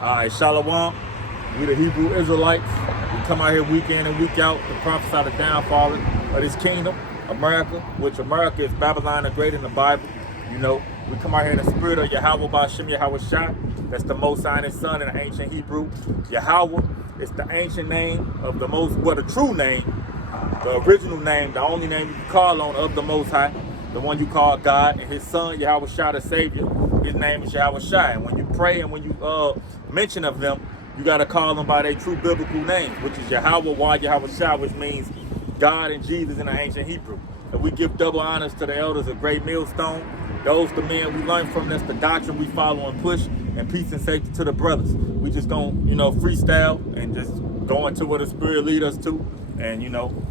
All right, Shalom. We the Hebrew Israelites. We come out here week in and week out to prophesy the downfall of this kingdom, America, which America is Babylon the Great in the Bible. You know, we come out here in the spirit of Yahweh Ba'Shem Yahweh Shai. That's the Most High and His Son in the ancient Hebrew. Yahweh is the ancient name of the Most, well, the true name, the original name, the only name you can call on of the Most High, the one you call God, and His Son Yahweh Shai the Savior. His name is Yahweh Shai. And when you pray and when you mention of them, you got to call them by their true biblical names, which is Yahweh Wah Yahweh Shai, which means God and Jesus in the ancient Hebrew. And we give double honors to the elders of Great Millstone. Those the men we learn from. That's the doctrine we follow and push. And peace and safety to the brothers. We just gonna, freestyle and just go into what the Spirit lead us to. And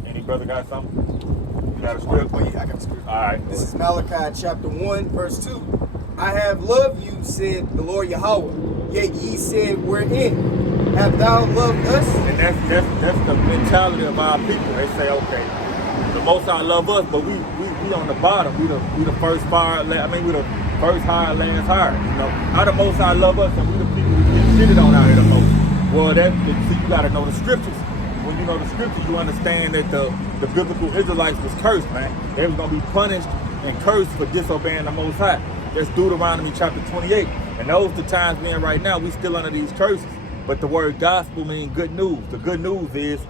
any brother got something? You got a script? Oh yeah, I got a script. All right. This is Malachi chapter 1, verse 2. I have loved you, said the Lord Yahweh. Yet ye said, wherein have thou loved us? And that's the mentality of our people. They say, okay, the Most High love us, but we on the bottom. We the first fire. We the first hire, last hire. How the Most High love us, and we the people who get shitted on out here the most. Well, see, you got to know the scriptures. When you know the scriptures, you understand that the biblical Israelites was cursed, man. They was gonna be punished and cursed for disobeying the Most High. That's Deuteronomy chapter 28. And those the times being right now, we still under these curses. But the word gospel means good news. The good news is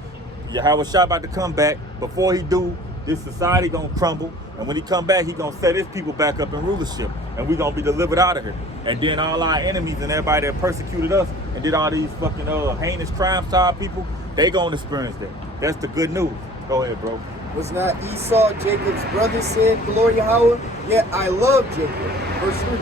Yahweh Shai about to come back. Before he do, this society gonna crumble. And when he come back, he gonna set his people back up in rulership. And we gonna be delivered out of here. And then all our enemies and everybody that persecuted us and did all these fucking heinous crimes to our people, they gonna experience that. That's the good news. Go ahead, bro. Was not Esau Jacob's brother, said the Lord Yahweh? Yet I love Jacob. Verse 3.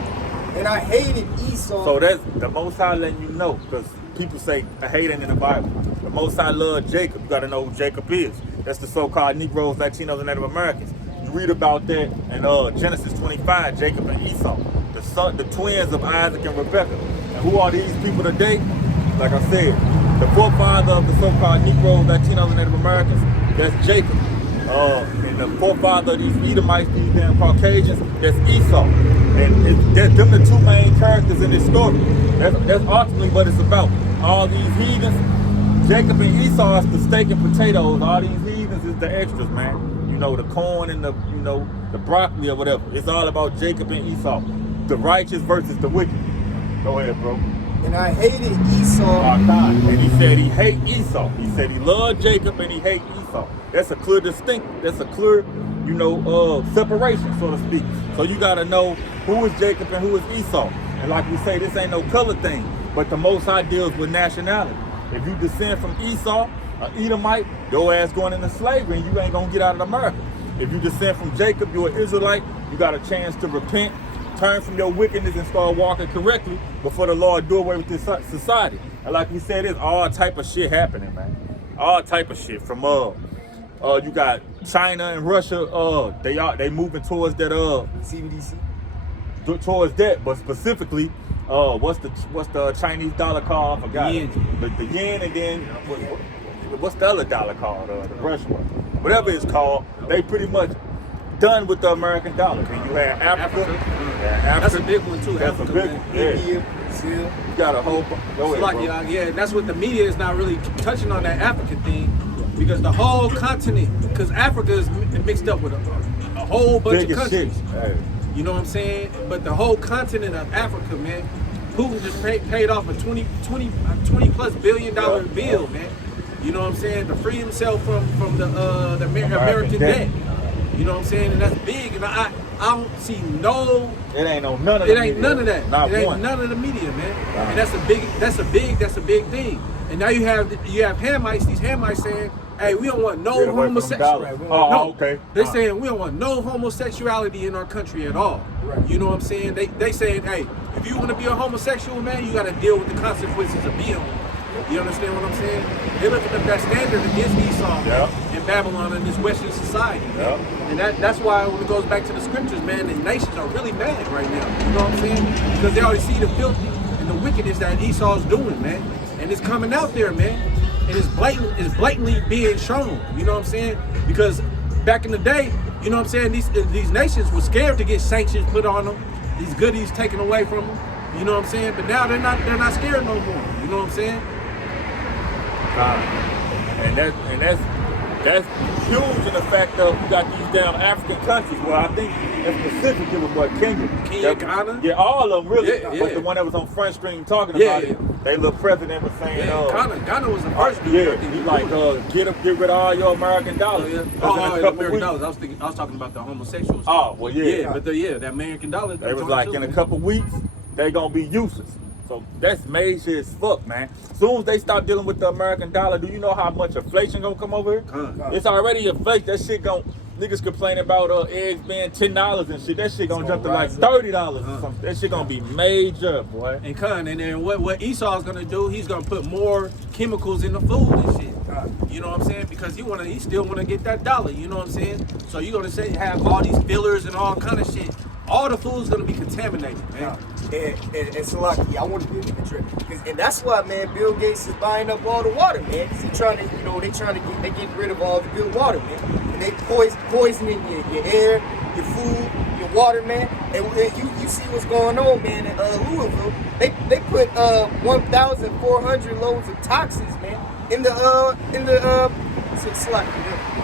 And I hated Esau. So that's the Most High letting you know, because people say I hate it in the Bible. The Most High loved Jacob. You got to know who Jacob is. That's the so-called Negroes, Latinos, and Native Americans. You read about that in Genesis 25, Jacob and Esau, the twins of Isaac and Rebekah. And who are these people today? Like I said, the forefather of the so-called Negroes, Latinos, and Native Americans, that's Jacob. And the forefather of these Edomites, these damn Caucasians, that's Esau. And them the two main characters in this story. That's ultimately what it's about. All these heathens, Jacob and Esau is the steak and potatoes. All these heathens is the extras, man. The corn and the broccoli or whatever. It's all about Jacob and Esau. The righteous versus the wicked. Go ahead, bro. And I hated Esau. And he said he hate Esau. He said he loved Jacob and he hate Esau. That's a clear separation, so to speak. So you got to know who is Jacob and who is Esau. And like we say, this ain't no color thing, but the Most High deals with nationality. If you descend from Esau, an Edomite, your ass going into slavery and you ain't going to get out of America. If you descend from Jacob, you're an Israelite, you got a chance to repent, turn from your wickedness and start walking correctly before the Lord do away with this society. And like we said, there's all type of shit happening, man. All type of shit from you got China and Russia, they moving towards that CBDC. Towards that, but specifically, what's the Chinese dollar called? I forgot. Yen. The yen, and then what's the other dollar called? The Russian one. Whatever it's called, they pretty much done with the American dollar. And you have Africa. That's a big one too. That's Africa, a big man. one. Yeah. India, Brazil. You got a whole. Go ahead, bro. Yeah, that's what the media is not really touching on, that African thing, because the whole continent, because Africa is mixed up with a whole bunch of countries. Hey. You know what I'm saying? But the whole continent of Africa, man, Putin just paid off a 20 plus billion dollar bill, man. You know what I'm saying? To free himself from the American debt. You know what I'm saying? And that's big. And I don't see no. It ain't no none of. It ain't none of that. Not it ain't one. none of the media, man. Right. And that's a big thing. And now you have Hamites. These Hamites saying, "Hey, we don't want no homosexuality." Okay. They saying we don't want no homosexuality in our country at all. Right. You know what I'm saying? They saying, "Hey, if you want to be a homosexual, man, you got to deal with the consequences of being one." You understand what I'm saying? They looking at that standard against Esau, man, in Babylon and this Western society. Yeah. And that's why when it goes back to the scriptures, man, the nations are really mad right now. You know what I'm saying? Because they already see the filth and the wickedness that Esau's doing, man. And it's coming out there, man. And it's blatantly being shown. You know what I'm saying? Because back in the day, you know what I'm saying, these nations were scared to get sanctions put on them, these goodies taken away from them. You know what I'm saying? But now they're not scared no more. You know what I'm saying? And that's huge in the fact of you got these damn African countries where I think specifically was what Kenya, Ghana? Yeah, all of them really. Yeah, But yeah. the one that was on front stream talking Yeah, about yeah. it, they little president was saying, Ghana was the first. yeah, he's like, get rid of all your American dollars. Yeah. That's in a couple American weeks. dollars. I was talking about the homosexuals. Oh, well, yeah. But that American dollar. They was like, in a couple weeks, they gonna be useless. So that's major as fuck, man. Soon as they start dealing with the American dollar, do you know how much inflation gonna come over here? It's already inflation. That shit niggas complaining about eggs being $10 and shit. That shit gonna jump to like $30 or something. That shit gonna be major, boy. And then what Esau's gonna do? He's gonna put more chemicals in the food and shit. You know what I'm saying? Because he still wanna get that dollar. You know what I'm saying? So you're gonna have all these fillers and all kind of shit. All the food's gonna be contaminated, man. And Salaki, I want to get in the trip, and that's why, man, Bill Gates is buying up all the water, man. Cause they getting rid of all the good water, man. And they poisoning your air, your food, your water, man. And you see what's going on, man. In Louisville, they put 1,400 loads of toxins, man, in the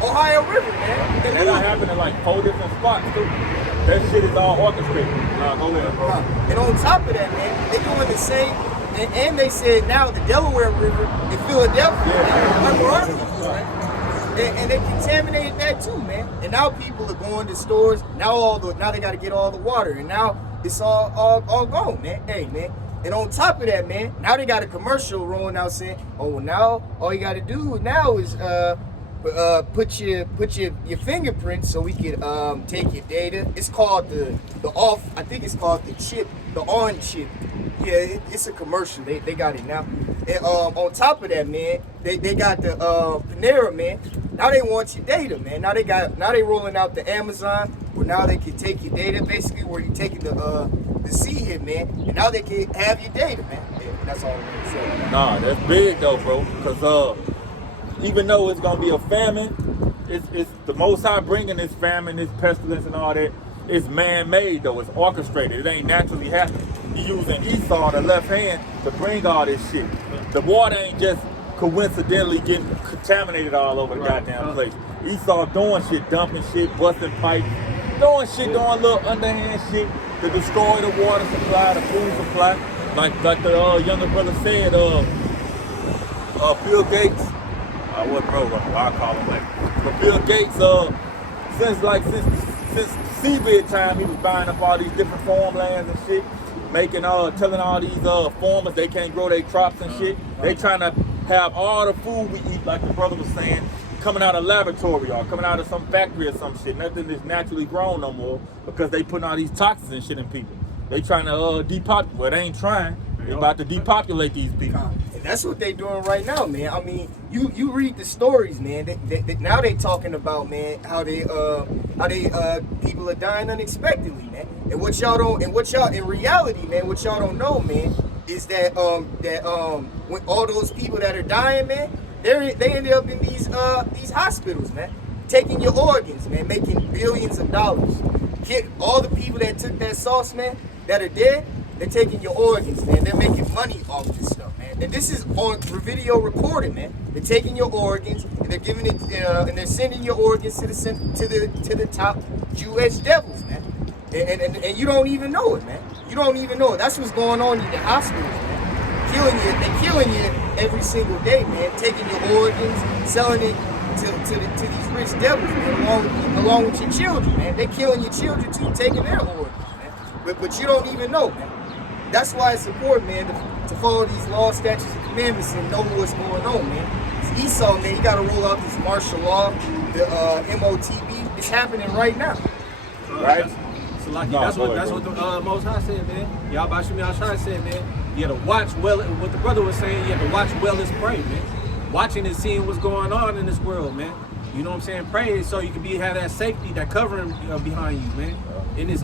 Ohio River, man. And that happened in like 4 different spots too. That shit is all orchestrated. Go ahead, bro. And on top of that, man, they doing the same. And they said now the Delaware River in Philadelphia, under our people, right? And they contaminated that too, man. And now people are going to stores. Now they got to get all the water, and now it's all gone, man. Hey, man. And on top of that, man, now they got a commercial rolling out saying, oh, now all you got to do now is put your fingerprints so we can take your data. It's called I think it's called the chip, the on chip. Yeah, it's a commercial. They got it now. And on top of that, man, they got the Panera, man. Now they want your data, man. Now they rolling out the Amazon, where now they can take your data, basically where you're taking the C hit, man. And now they can have your data, man. Yeah, that's all I'm gonna say. Nah, that's big though, bro. Because even though it's gonna be a famine, it's the Most High bringing this famine, this pestilence, and all that. It's man-made though. It's orchestrated. It ain't naturally happening. He using Esau, the left hand, to bring all this shit. The water ain't just coincidentally getting contaminated all over the goddamn place. Esau doing shit, dumping shit, busting pipes, doing little underhand shit to destroy the water supply, the food supply. Like the younger brother said, Bill Gates. What program? I'll call him later. But Bill Gates, since COVID time, he was buying up all these different farmlands and shit, telling all these farmers they can't grow their crops and shit. They trying to have all the food we eat, like the brother was saying, coming out of laboratory or coming out of some factory or some shit. Nothing is naturally grown no more because they putting all these toxins and shit in people. They trying to depopulate. Well, they ain't trying. They about to depopulate these people. And that's what they doing right now, man. I mean, you read the stories, man. Now they talking about, man, how they people are dying unexpectedly, man. And what y'all in reality, man, what y'all don't know, man, is that when all those people that are dying, man, they ended up in these hospitals, man, taking your organs, man, making billions of dollars. Get all the people that took that sauce, man, that are dead. They're taking your organs, man. They're making money off this stuff, man. And this is on video recorded, man. They're taking your organs and they're giving it, and they're sending your organs to the top Jewish devils, man. And you don't even know it, man. You don't even know it. That's what's going on in the hospitals, man. They're killing you every single day, man. Taking your organs, selling it to these rich devils, man, along with your children, man. They're killing your children too, taking their organs, man. But you don't even know, man. That's why it's important, man, to follow these laws, statutes, and commandments and know what's going on, man. It's Esau, man, you got to roll out this martial law, the MOTB. It's happening right now. Right? So like, that's what the Most High said, man. Y'all about Shemi Ashai said, man. You had to watch well. What the brother was saying, you had to watch well as pray, man. Watching and seeing what's going on in this world, man. You know what I'm saying? Pray so you can have that safety, that covering behind you, man. In this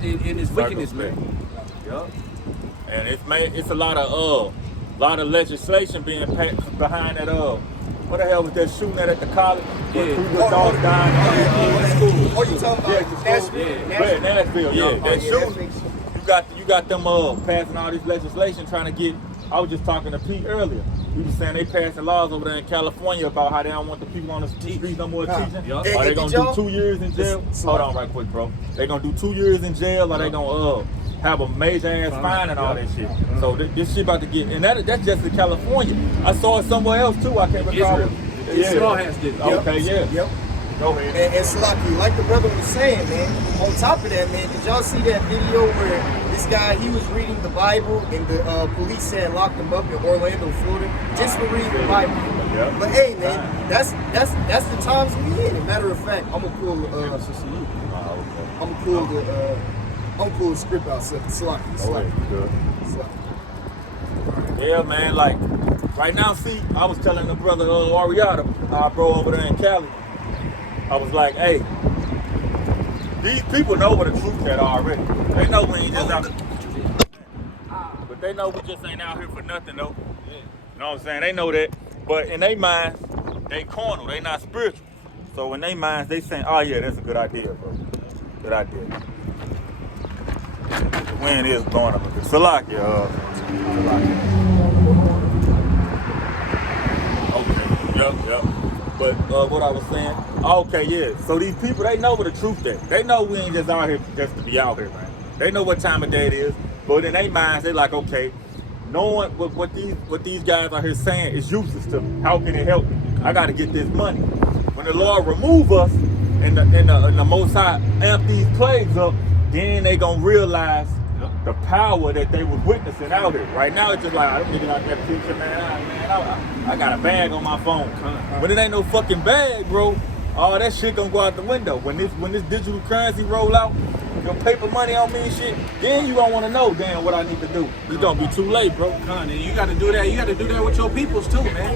wickedness, man. Yup. And it's a lot of legislation being passed behind that. What the hell was that shooting at the college? Yeah. 3 good dogs dying. Oh, you talking about Nashville? Nashville, yeah. That shooting. got them passing all this legislation trying to get. I was just talking to Pete earlier. We was saying they passing laws over there in California about how they don't want the people on the streets no more teaching. Yep. Are they gonna do 2 years in jail? Hold on right quick, bro. They gonna do 2 years in jail, or they gonna have a major ass fine and all that shit. So this shit about to get, and that's just in California. I saw it somewhere else too. I can't recall. Israel has did it. Okay, yeah. Yep. Go ahead. And Slaki, like the brother was saying, man, on top of that, man, did y'all see that video where this guy, he was reading the Bible and the police had locked him up in Orlando, Florida, just for reading the Bible? Yeah. But hey, man, that's the times we in. As a matter of fact, I'm gonna pull the script out, Slaki. Yeah, man, like, right now, see, I was telling the brother Ariada, our bro over there in Cali, I was like, hey, these people know what the truth at already. They know we ain't just out but they know we just ain't out here for nothing, though. You know what I'm saying? They know that. But in their minds, they carnal, they not spiritual. So in their minds, they saying, oh yeah, that's a good idea, bro. Good idea. The wind is blowing up. Salakia, Okay, yep. But what I was saying, okay, yeah. So these people, they know what the truth is. They know we ain't just out here just to be out here, man. They know what time of day it is. But in their minds, they like, okay, knowing what these guys out here saying is useless to me. How can it help me? I got to get this money. When the Lord remove us and the Most High amp these plagues up, then they gonna realize the power that they was witnessing out here. Right now, it's just like, I'm niggas out there picture, man. I got a bag on my phone. But it ain't no fucking bag, bro. All that shit gonna go out the window. When this digital currency roll out, your paper money on me and shit, then you don't want to know, damn, what I need to do. It's gonna be too late, bro. And you got to do that. You got to do that with your peoples too, man.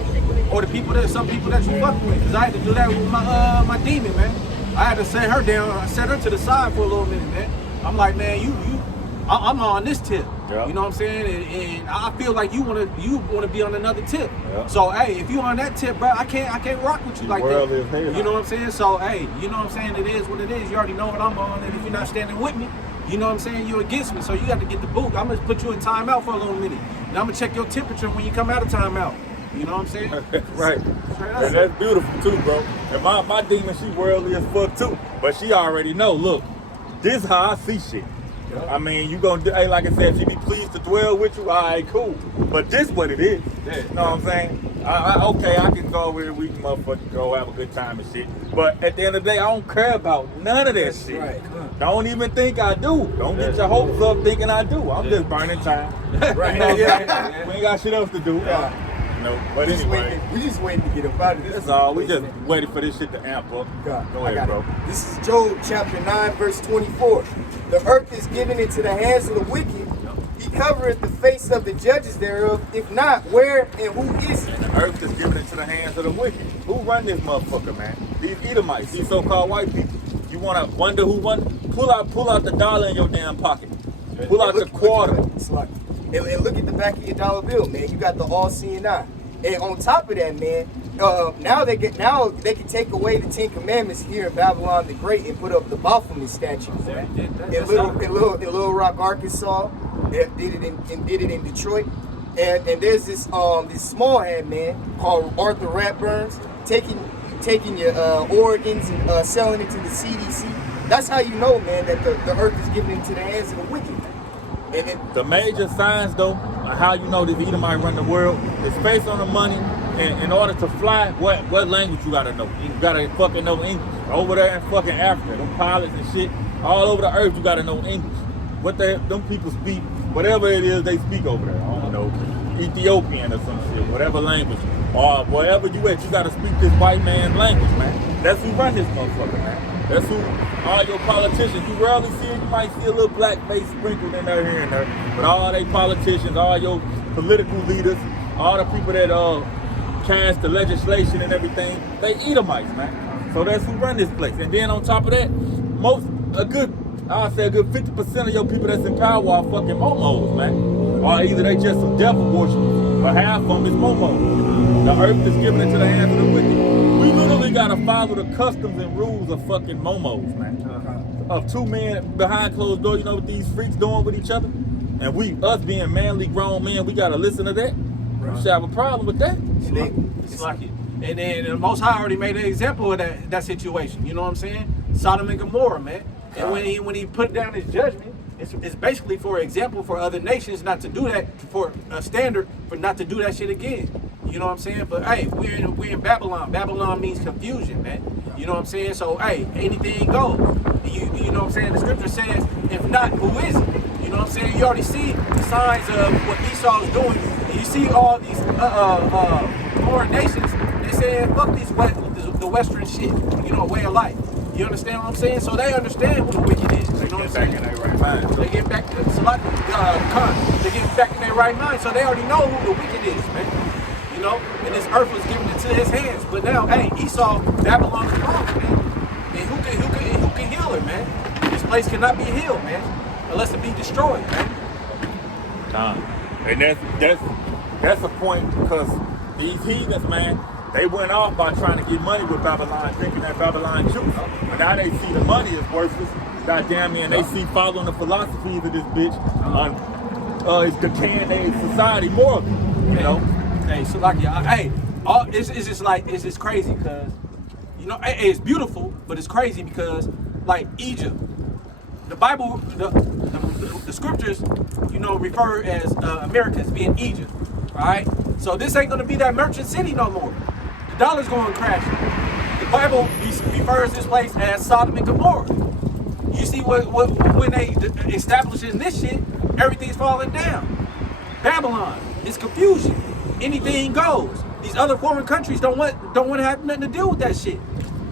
Or some people that you fuck with. Cause I had to do that with my demon, man. I had to set her down. I set her to the side for a little minute, man. I'm like, man, I'm on this tip. Yeah. You know what I'm saying? And I feel like you wanna be on another tip. Yeah. So hey, if you on that tip, bro, I can't rock with you like that. You know what I'm saying? So hey, you know what I'm saying? It is what it is. You already know what I'm on, and if you're not standing with me, you know what I'm saying, you're against me. So you got to get the boot. I'm gonna put you in timeout for a little minute. And I'm gonna check your temperature when you come out of timeout. You know what I'm saying? Right. And that's beautiful too, bro. And my demon, she worldly as fuck too. But she already know, look, this how I see shit. I mean, you gonna do, hey, like I said, she be pleased to dwell with you, all right, cool. But this what it is. You know what I'm saying? Okay, I can go over here, we can motherfucking go have a good time and shit. But at the end of the day, I don't care about none of that shit. Right. Don't even think I do. Don't get your hopes up thinking I do. I'm just burning time. Right. You know what I'm saying? We ain't got shit else to do. No, but anyway. We just waiting to get up out of this. That's all. We just waiting for this shit to amp up. Go ahead, bro. This is Job chapter 9, verse 24. The earth is given into the hands of the wicked. He covereth the face of the judges thereof. If not, where and who is it? The earth is given into the hands of the wicked. Who run this motherfucker, man? These Edomites, these so-called white people. You want to wonder who run? Pull out the dollar in your damn pocket. Pull out the quarter. And look at the back of your dollar bill, man. You got the all-seeing eye. And on top of that, man, now they can take away the 10 Commandments here in Babylon the Great and put up the Baphomet statues, man. In Little Rock, Arkansas, they did it in Detroit, and there's this small head man called Arthur Ratburns taking your organs and selling it to the CDC. That's how you know, man, that the earth is given into the hands of the wicked. And the major signs, though, of how you know this Edomite run the world is based on the money. And in order to fly, what language you gotta know? You gotta fucking know English. Over there in fucking Africa, them pilots and shit, all over the earth, you gotta know English. What them people speak, whatever it is they speak over there. I don't know, Ethiopian or some shit, whatever language. Or wherever you at, you gotta speak this white man's language, man. That's who run this motherfucker, man. That's who all your politicians, you rarely see it, you might see a little black face sprinkled in there here and there. But all they politicians, all your political leaders, all the people that cast the legislation and everything, they Edomites, man. So that's who run this place. And then on top of that, I'll say a good 50% of your people that's in power are fucking momos, man. Or either they just some devil worshipers, but half of them is momos. The earth is given into the hands of the wicked. We literally gotta follow the customs and rules of fucking momos, man. of two men behind closed doors, you know what these freaks doing with each other? And us being manly grown men, we gotta listen to that. We should have a problem with that. It's like it. And then the Most High already made an example of that situation. You know what I'm saying? Sodom and Gomorrah, man. And when he put down his judgment, it's basically for example for other nations not to do that, for a standard for not to do that shit again. You know what I'm saying? But hey, we're in Babylon. Babylon means confusion, man. You know what I'm saying? So hey, anything goes. You know what I'm saying? The scripture says, if not, who is it? You know what I'm saying? You already see the signs of what Esau's doing. And you see all these foreign nations, they saying, fuck the Western shit, you know, way of life. You understand what I'm saying? So they understand who the wicked is. You know what I'm saying? They get back in their right mind. They get back to they get back in their right mind, so they already know who the wicked is, man. You know, and this earth was given into his hands. But now, hey, Esau, Babylon is wrong, man. And who can heal it, man? This place cannot be healed, man, unless it be destroyed, man. And that's a point, because these heathens, man, they went off by trying to get money with Babylon, thinking that Babylon Jews. But now they see the money is worthless, goddamn me, and they see following the philosophies of this bitch, it's decaying their society morally, you know? Hey, so like, it's just crazy because, you know, it's beautiful, but it's crazy because, like, Egypt, the Bible, the scriptures, you know, refer as America as being Egypt, all right? So this ain't gonna be that merchant city no more. The dollar's going crashing. The Bible refers this place as Sodom and Gomorrah. You see when they establishing this shit, everything's falling down. Babylon is confusion. Anything goes. These other foreign countries don't want to have nothing to do with that shit.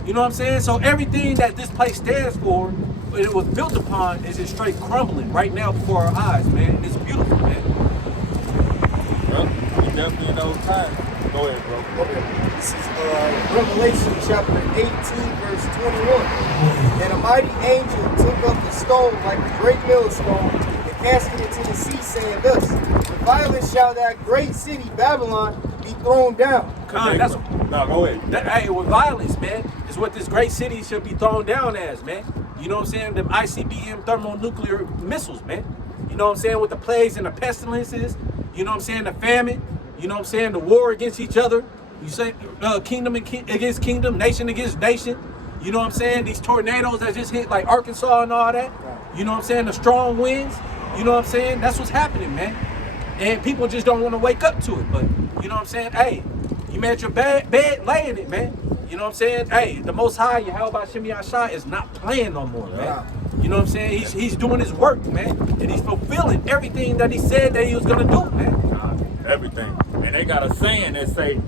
You know what I'm saying? So everything that this place stands for, and it was built upon, is just straight crumbling right now before our eyes, man. It's beautiful, man. Well, we definitely in those times. Go ahead, bro. Okay. This is Revelation chapter 18, verse 21. And a mighty angel took up the stone like a great millstone and cast it into the sea, saying thus, with violence shall that great city Babylon be thrown down. No, go ahead. Hey, with violence, man, is what this great city should be thrown down as, man. You know what I'm saying? Them ICBM thermonuclear missiles, man. You know what I'm saying? With the plagues and the pestilences, you know what I'm saying? The famine, you know what I'm saying? The war against each other. You say kingdom against kingdom, nation against nation. You know what I'm saying? These tornadoes that just hit like Arkansas and all that. You know what I'm saying? The strong winds. You know what I'm saying? That's what's happening, man. And people just don't want to wake up to it. But you know what I'm saying? Hey, you made your bed laying it, man. You know what I'm saying? Hey, the Most High, Yahweh Shem Yahshai, is not playing no more, man. You know what I'm saying? He's doing his work, man. And he's fulfilling everything that he said that he was going to do, man. Everything. And they got a saying that say,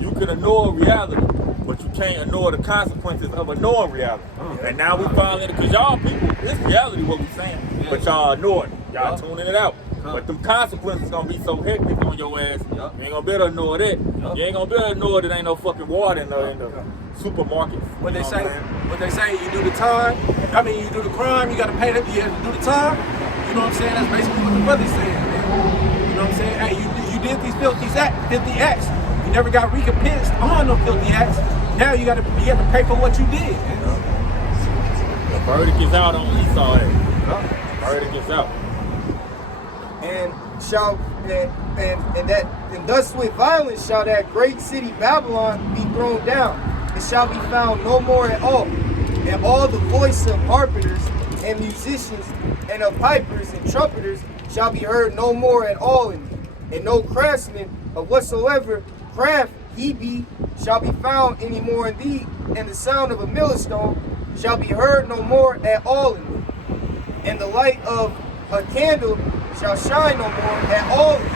you can ignore reality, but you can't ignore the consequences of ignoring reality. And now we finally, because y'all people, it's reality what we saying, but y'all ignoring it. Y'all tuning it out. But them consequences gonna be so hectic on your ass, you ain't gonna be able to ignore that. You ain't gonna be able to ignore that ain't no fucking water in the supermarkets. What they say, you do the time, you do the crime, you gotta pay that, you have to do the time. You know what I'm saying? That's basically what the brother's saying, man. You know what I'm saying? Hey, you did these 50 acts. You never got recompensed on no filthy acts. Now you have to pay for what you did, man. The verdict is out on Esau. The verdict is out. And thus with violence shall that great city Babylon be thrown down. It shall be found no more at all. And all the voice of harpers and musicians and of pipers and trumpeters shall be heard no more at all in thee. And no craftsman of whatsoever craft he be shall be found any more in thee. And the sound of a millstone shall be heard no more at all in thee. And the light of a candle shall shine no more at all in thee.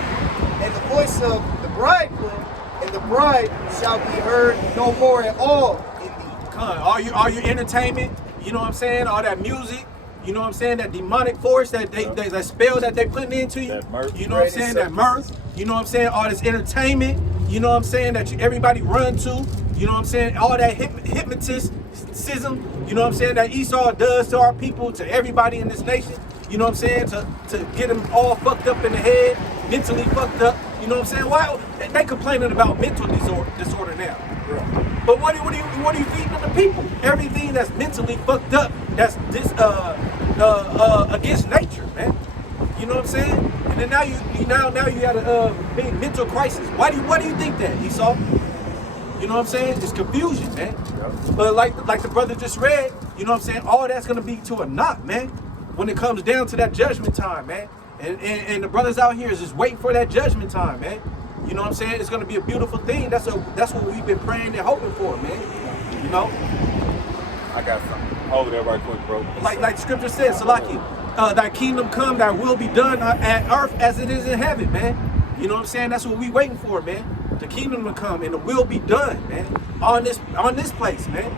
And the voice of the bridegroom and the bride shall be heard no more at all in thee. All your entertainment, you know what I'm saying? All that music, you know what I'm saying? That demonic force, that spell that they putting into you. That mirth. You know what I'm saying? That mirth. You know what I'm saying? All this entertainment, you know what I'm saying? That everybody run to. You know what I'm saying? All that hypnotism, you know what I'm saying? That Esau does to our people, to everybody in this nation. You know what I'm saying? To get them all fucked up in the head, mentally fucked up. You know what I'm saying? Why they complaining about mental disorder now? But what are you feeding to the people? Everything that's mentally fucked up, that's against nature, man. You know what I'm saying? And then now you got a big mental crisis. Why do you think that, Esau? You know what I'm saying? It's confusion, man. Yep. But like the brother just read, you know what I'm saying? All that's gonna be to a knot, man. When it comes down to that judgment time, man. And the brothers out here is just waiting for that judgment time, man. You know what I'm saying? It's gonna be a beautiful thing. That's what we've been praying and hoping for, man. You know? I got something. Hold that right quick, bro. Like Scripture says, Salaki, thy kingdom come, thy will be done at earth as it is in heaven, man. You know what I'm saying? That's what we waiting for, man. The kingdom to come and the will be done, man. On this place, man.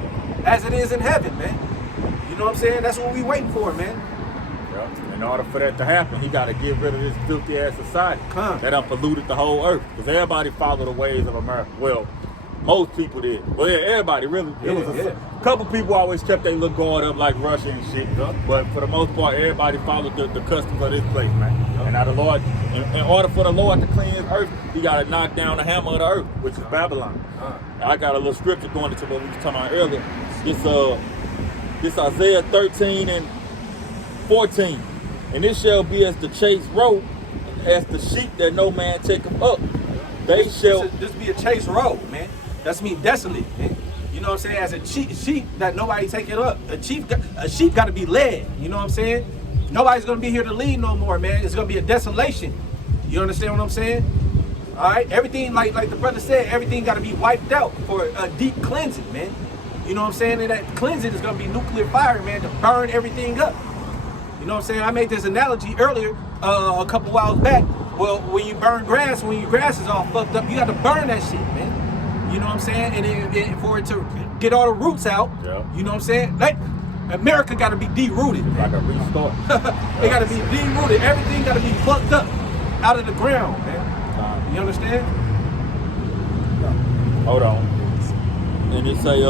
As it is in heaven, man. You know what I'm saying? That's what we waiting for, man. In order for that to happen, he got to get rid of this filthy ass society that done polluted the whole earth. Because everybody followed the ways of America. Well, most people did. Well, yeah, everybody really. It was a couple people always kept their little guard up like Russia and shit. But for the most part, everybody followed the customs of this place, man. And now the Lord, in order for the Lord to clean his earth, he got to knock down the hammer of the earth, which is Babylon. I got a little scripture going into what we was talking about earlier. This Isaiah 13 and 14. And this shall be as the chase road, as the sheep that no man taketh up. They shall this be a chase road, man. That's mean desolate, man. You know what I'm saying? As a sheep that nobody take it up. A sheep got to be led. You know what I'm saying? Nobody's gonna be here to lead no more, man. It's gonna be a desolation. You understand what I'm saying? All right. Everything like the brother said, everything got to be wiped out for a deep cleansing, man. You know what I'm saying? And that cleansing is gonna be nuclear fire, man, to burn everything up. You know what I'm saying? I made this analogy earlier, a couple whiles back. Well, when you burn grass, when your grass is all fucked up, you got to burn that shit, man. You know what I'm saying? And for it to get all the roots out, you know what I'm saying? Like, America got to be de-rooted. Like a restart. They got to be de-rooted. Everything got to be plucked up out of the ground, man. You understand? Hold on. And it say,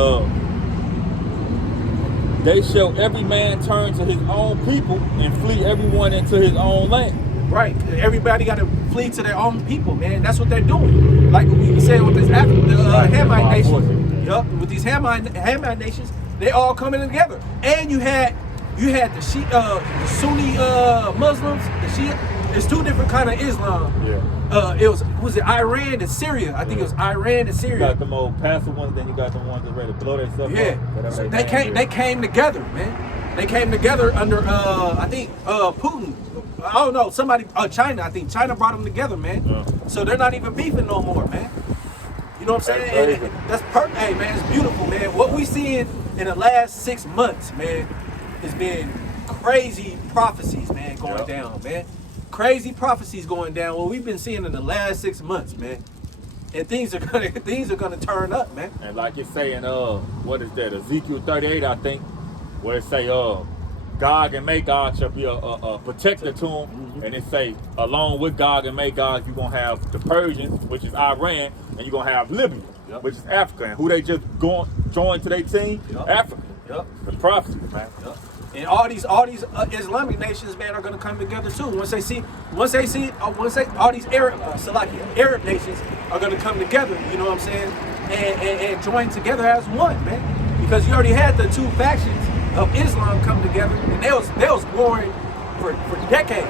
they shall every man turn to his own people and flee everyone into his own land. Right. Everybody got to flee to their own people, man. That's what they're doing. Like we said with this Hamite nation. Yup. With these Hamite nations, they all coming together. And you had the Sunni Muslims, the Shia. There's two different kind of Islam. Yeah. Was it Iran and Syria? I think it was Iran and Syria. You got them old passive ones, then you got the ones that ready to blow themselves up. Yeah. So they came together, man. They came together under I think Putin. I don't know, China. I think China brought them together, man. Yeah. So they're not even beefing no more, man. You know what I'm saying? That's perfect. Hey, man, it's beautiful, man. What we seeing in the last 6 months, man, has been crazy prophecies, man, going down, man. Crazy prophecies going down. What we've been seeing in the last 6 months, man. And things are gonna turn up, man. And like it's saying, what is that? Ezekiel 38, I think, where it say, Gog and Magog shall be a protector to them. Mm-hmm. And it say, along with Gog and Magog, you're gonna have the Persians, which is Iran, and you're gonna have Libya, which is Africa. And who they just joined to their team? Africa. The prophecy, man. And all these Islamic nations, man, are gonna come together too. Once they see all these Arab nations are gonna come together, you know what I'm saying, and join together as one, man. Because you already had the two factions of Islam come together, and they was warring for decades.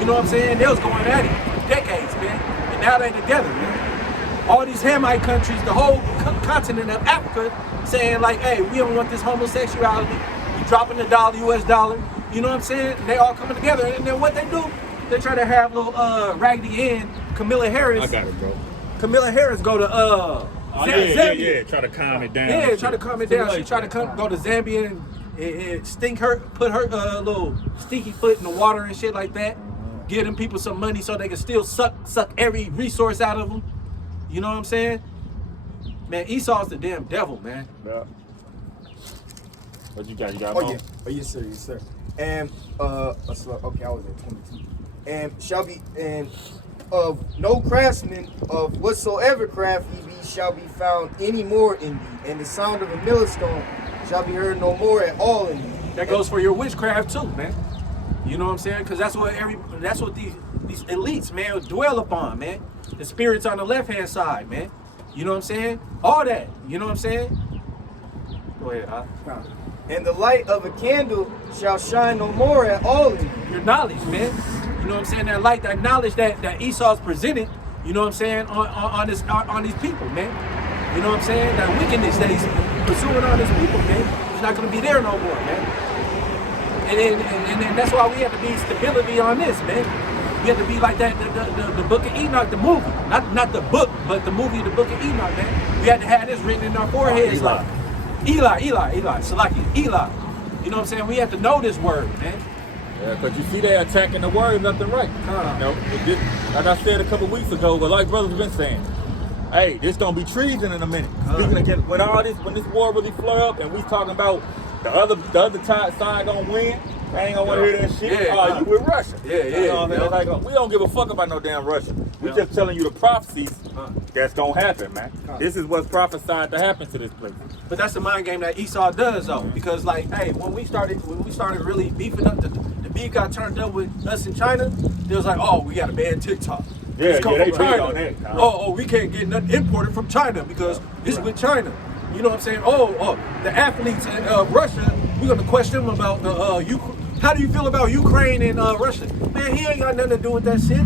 You know what I'm saying? They was going at it for decades, man. And now they together, man. All these Hamite countries, the whole continent of Africa, saying like, hey, we don't want this homosexuality. Dropping the dollar, US dollar, you know what I'm saying? They all coming together, and then what they do, they try to have little Raggedy Ann, Camilla Harris. I got it, bro. Camilla Harris go to Zambia. Try to calm it down. Yeah, try to calm it down. She try to go to Zambia and put her little stinky foot in the water and shit like that. Give them people some money so they can still suck every resource out of them. You know what I'm saying? Man, Esau's the damn devil, man. Yeah. What you got? You got more? Oh, yes, sir. And okay, I was at 22. And shall be of no craftsman of whatsoever craft ye be shall be found any more in thee, and the sound of a millstone shall be heard no more at all in thee. That goes for your witchcraft too, man. You know what I'm saying? Because that's what these elites, man, dwell upon, man. The spirits on the left hand side, man. You know what I'm saying? All that. You know what I'm saying? Go ahead, huh? And the light of a candle shall shine no more at all in you. Your knowledge, man. You know what I'm saying? That light, that knowledge that Esau's presented, you know what I'm saying, on these people, man. You know what I'm saying? That wickedness that he's pursuing on these people, man. It's not gonna be there no more, man. And then that's why we have to be stability on this, man. We have to be like that, the Book of Enoch, the movie. Not the book, but the movie, the Book of Enoch, man. We had to have this written in our foreheads, like Eli, Salaki, Eli. You know what I'm saying? We have to know this word, man. Yeah, but you see they attacking the word left and right. You know, like I said a couple weeks ago, but like brothers been saying, hey, this gonna be treason in a minute. Speaking again, when all this, when this war really flare up, and we talking about the other side gonna win, I ain't gonna want to hear that shit. Yeah, you with Russia? Yeah. You know what I mean? Like, we don't give a fuck about no damn Russia. We just telling you the prophecies that's gonna happen, man. This is what's prophesied to happen to this place. But that's the mind game that Esau does, though, because like, hey, when we started really beefing up, the beef got turned up with us in China. They was like, oh, we gotta ban TikTok. Yeah, It's come they from China. on that. Oh, we can't get nothing imported from China because it's with China. You know what I'm saying? Oh, the athletes in Russia, we're gonna question them about the how do you feel about Ukraine and Russia? Man, he ain't got nothing to do with that shit.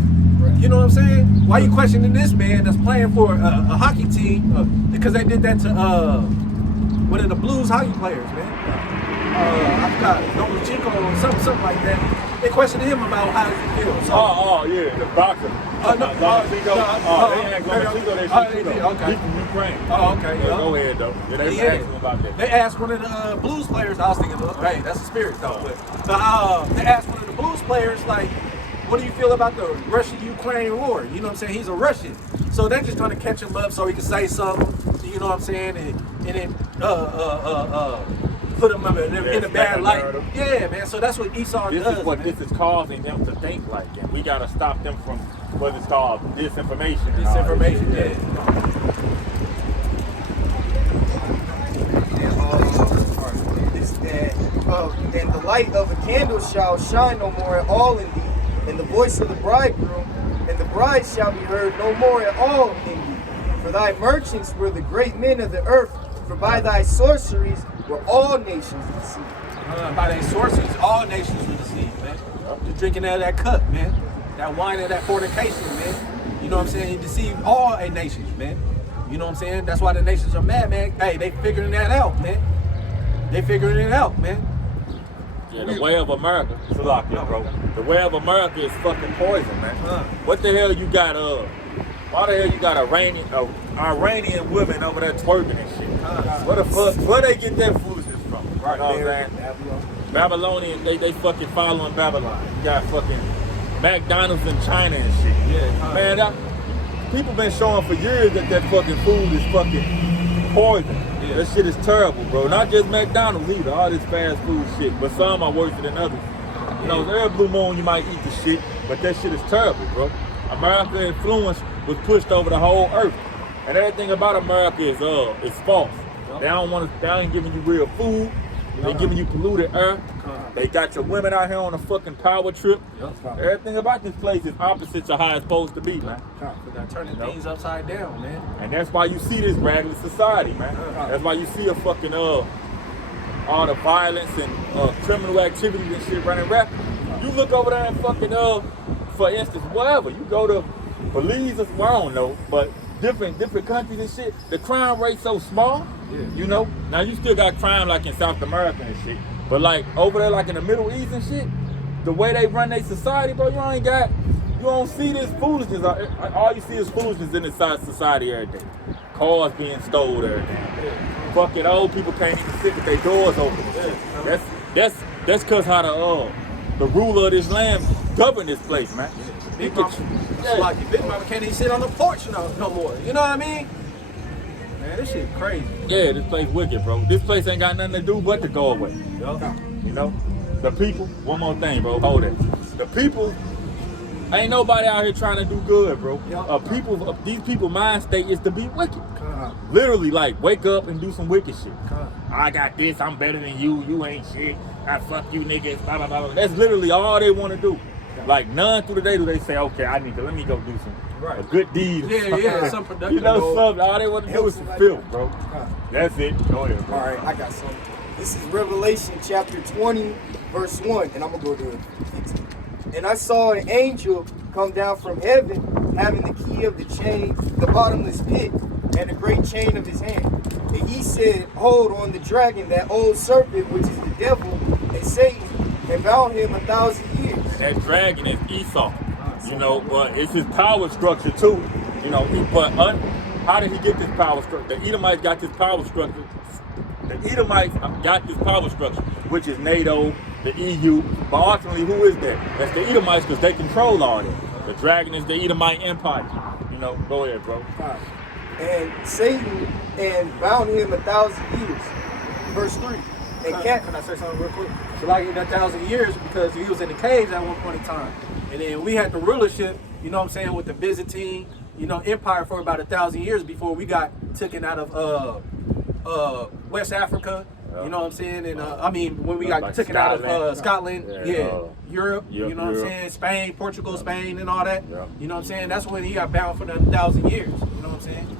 You know what I'm saying? Why you questioning this man that's playing for a hockey team? Because they did that to one of the Blues hockey players, man. I forgot, Noble Chico or something like that. They questioned him about how he feels. So, yeah, the boxer. Okay. He's from Ukraine. Oh, okay. Yeah, go ahead, though. Yeah, they asked him about that. They asked one of the Blues players, I was thinking, hey, that's the spirit, though. But they asked one of the Blues players, like, what do you feel about the Russian-Ukraine war? You know what I'm saying? He's a Russian. So they're just trying to catch him up so he can say something, you know what I'm saying? And then put him in a bad light. Yeah, man. So that's what Esau does. This is what this is causing them to think like, and we gotta stop them from what is called disinformation. Disinformation, yeah. And the light of a candle shall shine no more at all in thee, and the voice of the bridegroom, and the bride shall be heard no more at all in thee. For thy merchants were the great men of the earth, for by thy sorceries were all nations deceived. By their sorceries, all nations were deceived, man. You're drinking out of that cup, man. That wine of that fornication, man. You know what I'm saying? He deceived all nations, man. You know what I'm saying? That's why the nations are mad, man. Hey, they figuring that out, man. They figuring it out, man. Yeah, the way of America. Bro. The way of America is fucking poison, man. What the hell you got, why the hell you got Iranian women over there twerking and shit? What the fuck? Where they get that foolishness from? You know what I'm saying? Babylonian, they fucking following Babylon. You got fucking McDonald's in China and shit. Yeah, man, people been showing for years that fucking food is fucking poison. Yeah. That shit is terrible, bro. Not just McDonald's either, all this fast food shit, but some are worse than others. You know, every blue moon you might eat the shit, but that shit is terrible, bro. America influence was pushed over the whole earth. And everything about America is false. They ain't giving you real food. They giving you polluted air. They got your women out here on a fucking power trip. Everything about this place is opposite to how it's supposed to be, man. They're turning things upside down, man. And that's why you see this ragged society, man. That's why you see a fucking all the violence and criminal activities and shit running rapid. You look over there and fucking for instance, wherever you go to Belize, or I don't know, but different countries and shit, the crime rate so small. You know, now you still got crime like in South America and shit, but like over there, like in the Middle East and shit, the way they run their society, bro, you don't see this foolishness. All you see is foolishness in this society every day. Cars being stolen every day. Fucking old people can't even sit with their doors open. That's cause how the ruler of this land govern this place, man. Big Mama can't even sit on the porch no more. You know what I mean? Man, this shit crazy. Yeah, this place wicked, bro. This place ain't got nothing to do but to go away. You know? The people, one more thing, bro, hold it. The people, ain't nobody out here trying to do good, bro. These people mind state is to be wicked. Literally, like, wake up and do some wicked shit. I got this, I'm better than you, you ain't shit. I fuck you niggas, blah, blah, blah. That's literally all they want to do. Like none through the day do they say, okay, let me go do a good deed. Yeah, some productive. You know, something. All they want to do is fulfill, bro. That's it. Go ahead, bro. All right, I got something. This is Revelation chapter 20, verse 1, and I'm going to go to 15. And I saw an angel come down from heaven, having the key of the chain, the bottomless pit, and a great chain of his hand. And he said, hold on the dragon, that old serpent, which is the devil and Satan, and bound him 1,000 years. And that dragon is Esau, you know, but it's his power structure too. You know, how did he get this power structure? The Edomites got this power structure. The Edomites got this power structure, which is NATO, the EU, but ultimately who is that? That's the Edomites because they control all that. The dragon is the Edomite empire. You know, go ahead, bro. And Satan and bound him 1,000 years. Verse 3. And can I say something real quick? So like in that 1,000 years because he was in the caves at one point in time. And then we had the rulership, you know what I'm saying, with the Byzantine, you know, empire for about 1,000 years before we got taken out of West Africa, you know what I'm saying? And I mean, when we got like taken Scotland. Out of Scotland, Europe, you know what I'm saying? Spain, Portugal, Spain, and all that. You know what I'm saying? That's when he got bound for the 1,000 years. You know what I'm saying?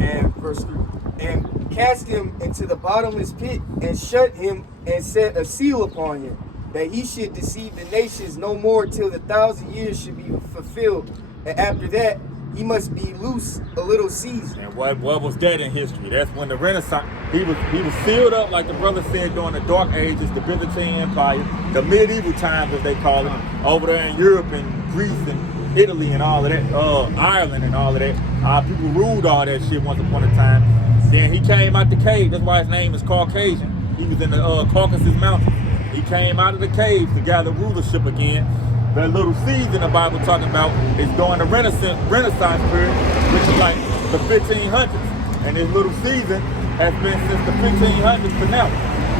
And verse 3. And cast him into the bottomless pit and shut him and set a seal upon him, that he should deceive the nations no more till the 1,000 years should be fulfilled. And after that, he must be loose a little season. And what was that in history? That's when the Renaissance, he was sealed up, like the brother said, during the Dark Ages, the Byzantine Empire, the medieval times as they call it, over there in Europe and Greece and Italy and all of that, Ireland and all of that. People ruled all that shit once upon a time. Then he came out the cave. That's why his name is Caucasian. He was in the Caucasus Mountains. He came out of the caves to gather rulership again. That little season the Bible talking about is during the Renaissance period, which is like the 1500s. And this little season has been since the 1500s to now.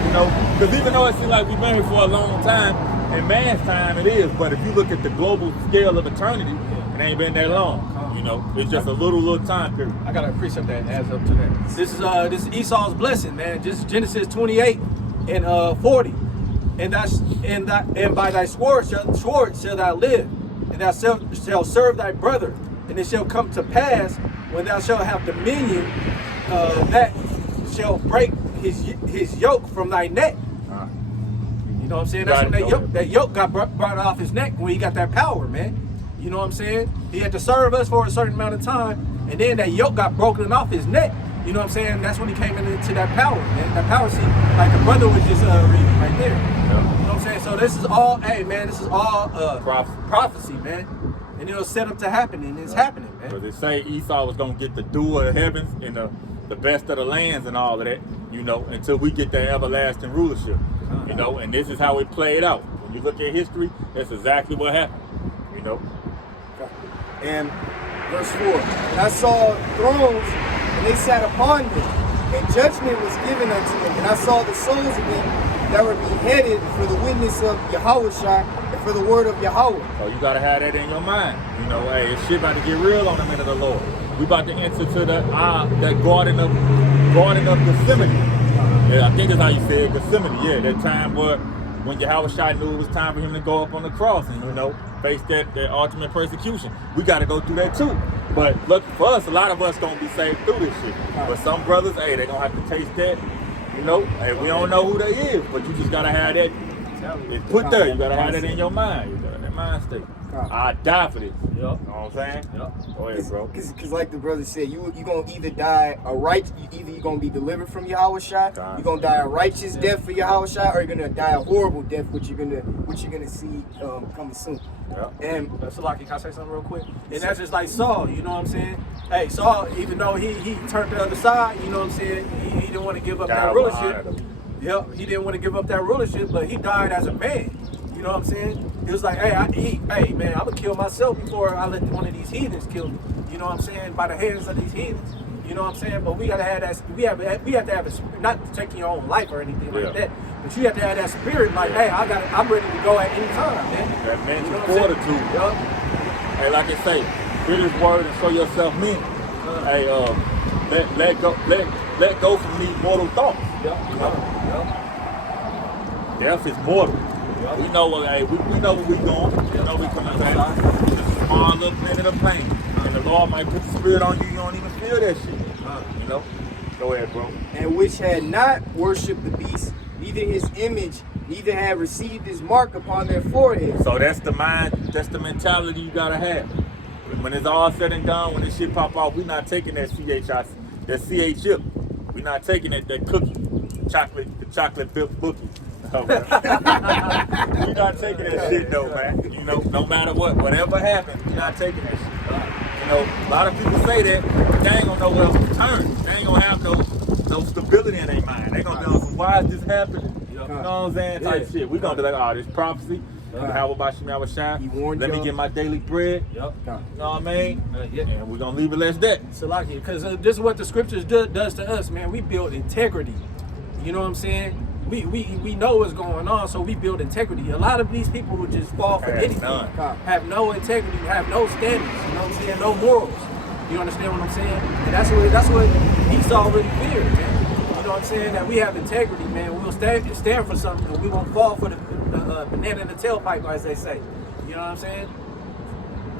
You know, because even though it seems like we've been here for a long time, in man's time it is, but if you look at the global scale of eternity, it ain't been that long. You know, it's just a little time period. I gotta appreciate that adds up to that. This is Esau's blessing, man. Just Genesis 28 and 40. And by thy sword shall thou live, and thou shalt serve thy brother, and it shall come to pass when thou shalt have dominion, that shall break his yoke from thy neck. You know what I'm saying? That's when that yoke got brought off his neck when he got that power, man. You know what I'm saying? He had to serve us for a certain amount of time, and then that yoke got broken off his neck. You know what I'm saying? That's when he came into that power, man. That power seat, like the brother was just reading right there. You know what I'm saying? So this is all, hey, man, this is all prophecy, man. And it'll set up to happen, and it's happening, man. So they say Esau was going to get the dew of the heavens and the best of the lands and all of that, you know, until we get that everlasting rulership, you know, and this is how it played out. When you look at history, that's exactly what happened, you know. And verse 4, and I saw thrones, and they sat upon them, and judgment was given unto them. And I saw the souls of them that were beheaded for the witness of Yahushua and for the word of Yahweh. So you gotta have that in your mind. You know, hey, it's shit about to get real on the minute of the Lord. We about to enter to that garden of Gethsemane. Yeah, I think that's how you say it, Gethsemane. Yeah, that time when Yahushua knew it was time for him to go up on the cross and, you know, face that ultimate persecution. We got to go through that too. But look, for us, a lot of us going to be saved through this shit. But some brothers, hey, they going to have to taste that. You know, hey, we don't know who they is, but you just got to have that. It's put there. You got to have that in your mind. You got that mind state. I die for this. Yep. You know what I'm saying? Yep. Go ahead, bro. Because like the brother said, you going to either die you're going to be delivered from Yahushua, you're going to die a righteous death for Yahushua, or you're going to die a horrible death, which you're going to see coming soon. Yep. And so, like, can I say something real quick? And that's just like Saul, you know what I'm saying? Hey, Saul, even though he turned the other side, you know what I'm saying? He didn't want to give up that rulership. Yep, he didn't want to give up that rulership, but he died as a man. You know what I'm saying? It was like, hey, man, I'm gonna kill myself before I let one of these heathens kill me. You know what I'm saying? By the hands of these heathens. You know what I'm saying? But we gotta have that. We have to have a spirit, not taking your own life or anything like that. But you have to have that spirit, like, hey, I'm ready to go at any time, man. That mental fortitude. Yep. Hey, like I say, hear this word and show yourself men. Hey, let go from these mortal thoughts. Yep. You know? Death is mortal. We know what, hey, we know what we doing. We know we coming back. Just a small little minute of pain. And the Lord might put the spirit on you, you don't even feel that shit. You know? Go ahead, bro. And which had not worshipped the beast, neither his image, neither had received his mark upon their forehead. So that's the mind, that's the mentality you gotta have. When it's all said and done, when this shit pop off, we not taking that CH chip. We not taking that cookie, the chocolate built bookie. We not taking that shit though, man. You know, no matter whatever happens, we not taking that shit. You know, a lot of people say that, but they ain't gonna know what else to turn. They ain't gonna have no stability in their mind. They gonna be on some, why is this happening? You know what I'm saying? Type shit. We gonna be like, oh, this prophecy. How about Shemai Shai? Let me get my daily bread. Yep. You know what I mean? And we're gonna leave it as that. So like it, because this is what the scriptures does to us, man. We build integrity. You know what I'm saying? We know what's going on, so we build integrity. A lot of these people who just fall for anything have no integrity, have no standards. You know what I'm saying? No morals. You understand what I'm saying? And that's what Esau really feared, man. You know what I'm saying? That we have integrity, man. We'll stand for something, and we won't fall for the banana in the tailpipe, as they say. You know what I'm saying?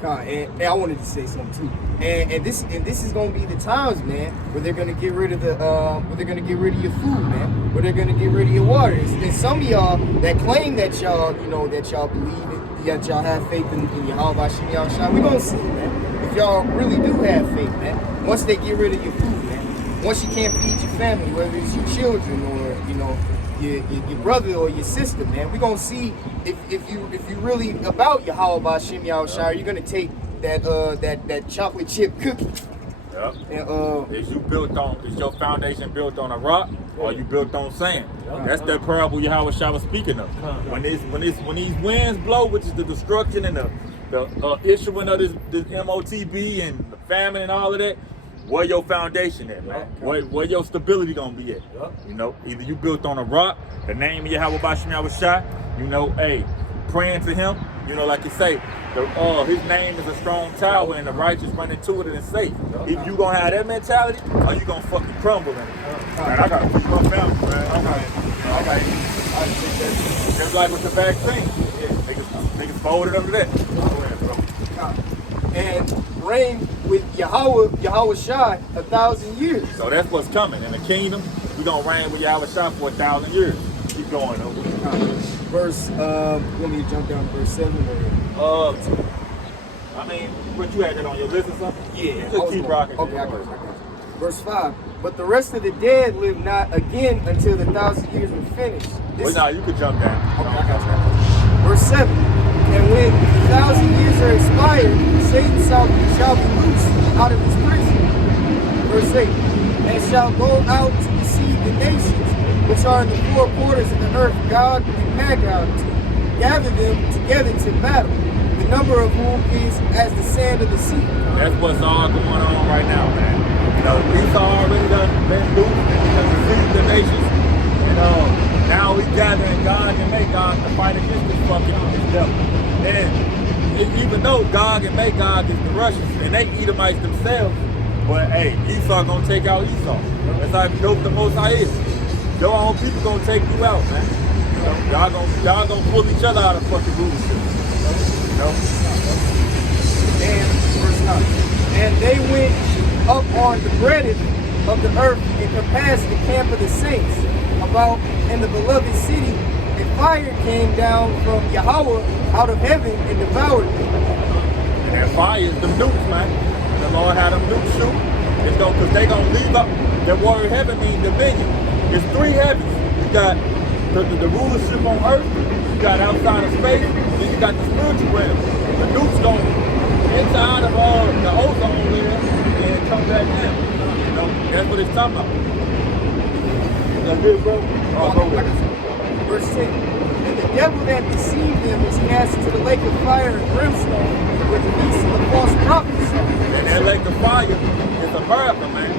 And I wanted to say something too. And this is gonna be the times, man, where they're gonna get rid of your food, man, where they're gonna get rid of your water. And some of y'all that claim that y'all believe it, that y'all have faith in Yahweh Shemai Shai, we gonna see, man. If y'all really do have faith, man, once they get rid of your food, man, once you can't feed your family, whether it's your children or your brother or your sister, man, we're gonna see if you really about Yahweh Shemai Shai, you're gonna take that chocolate chip cookie. Yep. And is your foundation built on a rock or you built on sand? That's that parable Yahweh Shai was speaking of. When these winds blow, which is the destruction and the issuing of this MOTB and the famine and all of that, where your foundation at, man? Where your stability gonna be at? You know, either you built on a rock, the name of Yahweh Shemai Shai, you know, hey, praying to him, you know, like you say, his name is a strong tower and the righteous run into it and it's safe. If you gonna have that mentality, or you gonna fucking crumble in it. Man, I gotta feed my family, man. Just like with the vaccine. Niggas folded under that. And reign with Yahweh Shai 1,000 years. So that's what's coming. In the kingdom, we're going to reign with Yahweh Shai for 1,000 years. Keep going over. Verse, you want me to jump down to verse 7? I mean, what you had that on your list or something? Yeah. Just keep rocking. Okay, I got it. Verse 5. But the rest of the dead live not again until the 1,000 years were finished. Well, now you could jump down. Okay, I got you. Verse 7. And when 1,000 years are expired, Satan shall be loosed out of his prison. Verse 8. And shall go out to deceive the nations, which are in the four quarters of the earth, Gog and Magog, to gather them together to battle, the number of whom is as the sand of the sea. That's what's all going on right now, man. You know, Esau already been loose and he done deceived the nations. You know, now we gathering Gog and Magog to fight against this fucking devil. And even though Gog and Magog is the Russians and they Edomites themselves, but hey, Esau gonna take out Esau. That's how dope the Most High is. Your own people gonna take you out, man. You know, y'all gonna pull each other out of fucking rulership. You know? And verse 9. And they went up on the breadth of the earth and compassed the camp of the saints about in the beloved city. And fire came down from Yahweh out of heaven and devoured them. And that fire is them nukes, man. The Lord had them nukes shoot. It's going because they gonna leave up. That word heaven means dominion. It's three heavens. You got the rulership on earth, you got outside of space, then you got the spiritual realm. The nukes go inside of the ozone layer and come back down. You know, that's what it's talking about. That's good, bro. Verse 10. And the devil that deceived them was cast into the lake of fire and brimstone, where the beast of the false prophets are. And that lake of fire is America, man.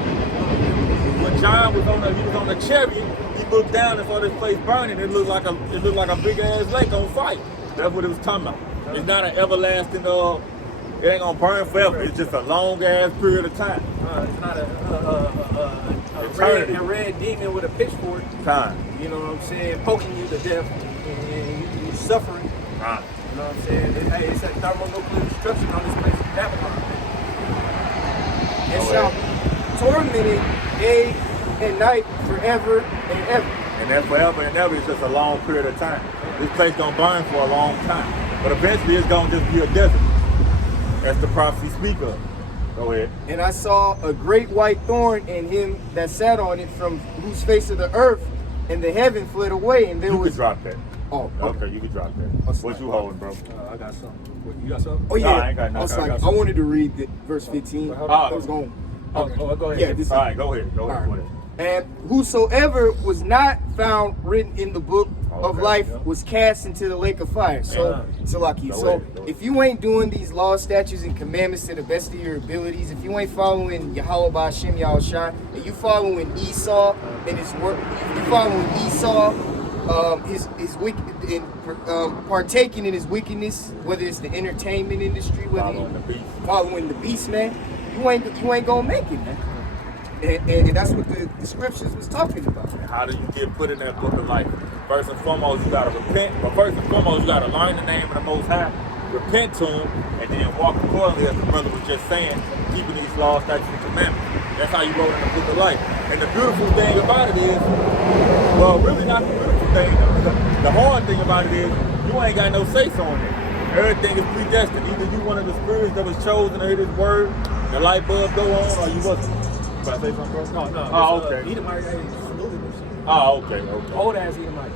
When John was on the chariot, he looked down and saw this place burning. It looked like a big ass lake on fire. That's what it was talking about. It's not an everlasting. It ain't gonna burn forever. It's just a long ass period of time. It's not a red demon with a pitchfork. Time. You know what I'm saying? Poking you to death. And you suffering. Ah. You know what I'm saying? Hey, it's a thermonuclear destruction on this place in Babylon. And shall be tormented day and night forever and ever. And that forever and ever is just a long period of time. This place gonna burn for a long time. But eventually it's gonna just be a desert. That's the prophecy speak of. Go ahead. And I saw a great white thorn, and him that sat on it, from whose face of the earth and the heaven fled away, and there You was... can drop that. Oh, Okay, you can drop that. What you holding, bro? I got something. What, you got something? Oh yeah, No, I ain't got nothing. I wanted to read verse 15. Hold I on. was going. Go ahead. Yeah, this All right, go ahead. Go ahead. All right. And whosoever was not found written in the book of Okay, life yeah. was cast into the lake of fire. So, Salaki. Go So, ahead, go ahead. if you ain't doing these laws, statutes, and commandments to the best of your abilities, if you ain't following Yahweh Ba'Shem Yahushua, and you following Esau and his work, if you following Esau, his wicked, and partaking in his wickedness, whether it's the entertainment industry, whether Following the beast. following the beast, man, you ain't gonna make it, man. And that's what the scriptures was talking about. How do you get put in that book of life? First and foremost, you gotta repent. But first and foremost, you gotta learn the name of the Most High, repent to Him, and then walk accordingly, as the brother was just saying, keeping these laws, statutes, and commandments. That's how you roll in the book of life. And the beautiful thing about it is, well, really not the beautiful thing. The hard thing about it is, you ain't got no say-so on it. Everything is predestined. Either you one of the spirits that was chosen to hear His word, the light bulb go on, or you wasn't. If I say something, bro? No. Oh, okay. Edomite, hey, salute him. Oh, okay. Old ass Edomite.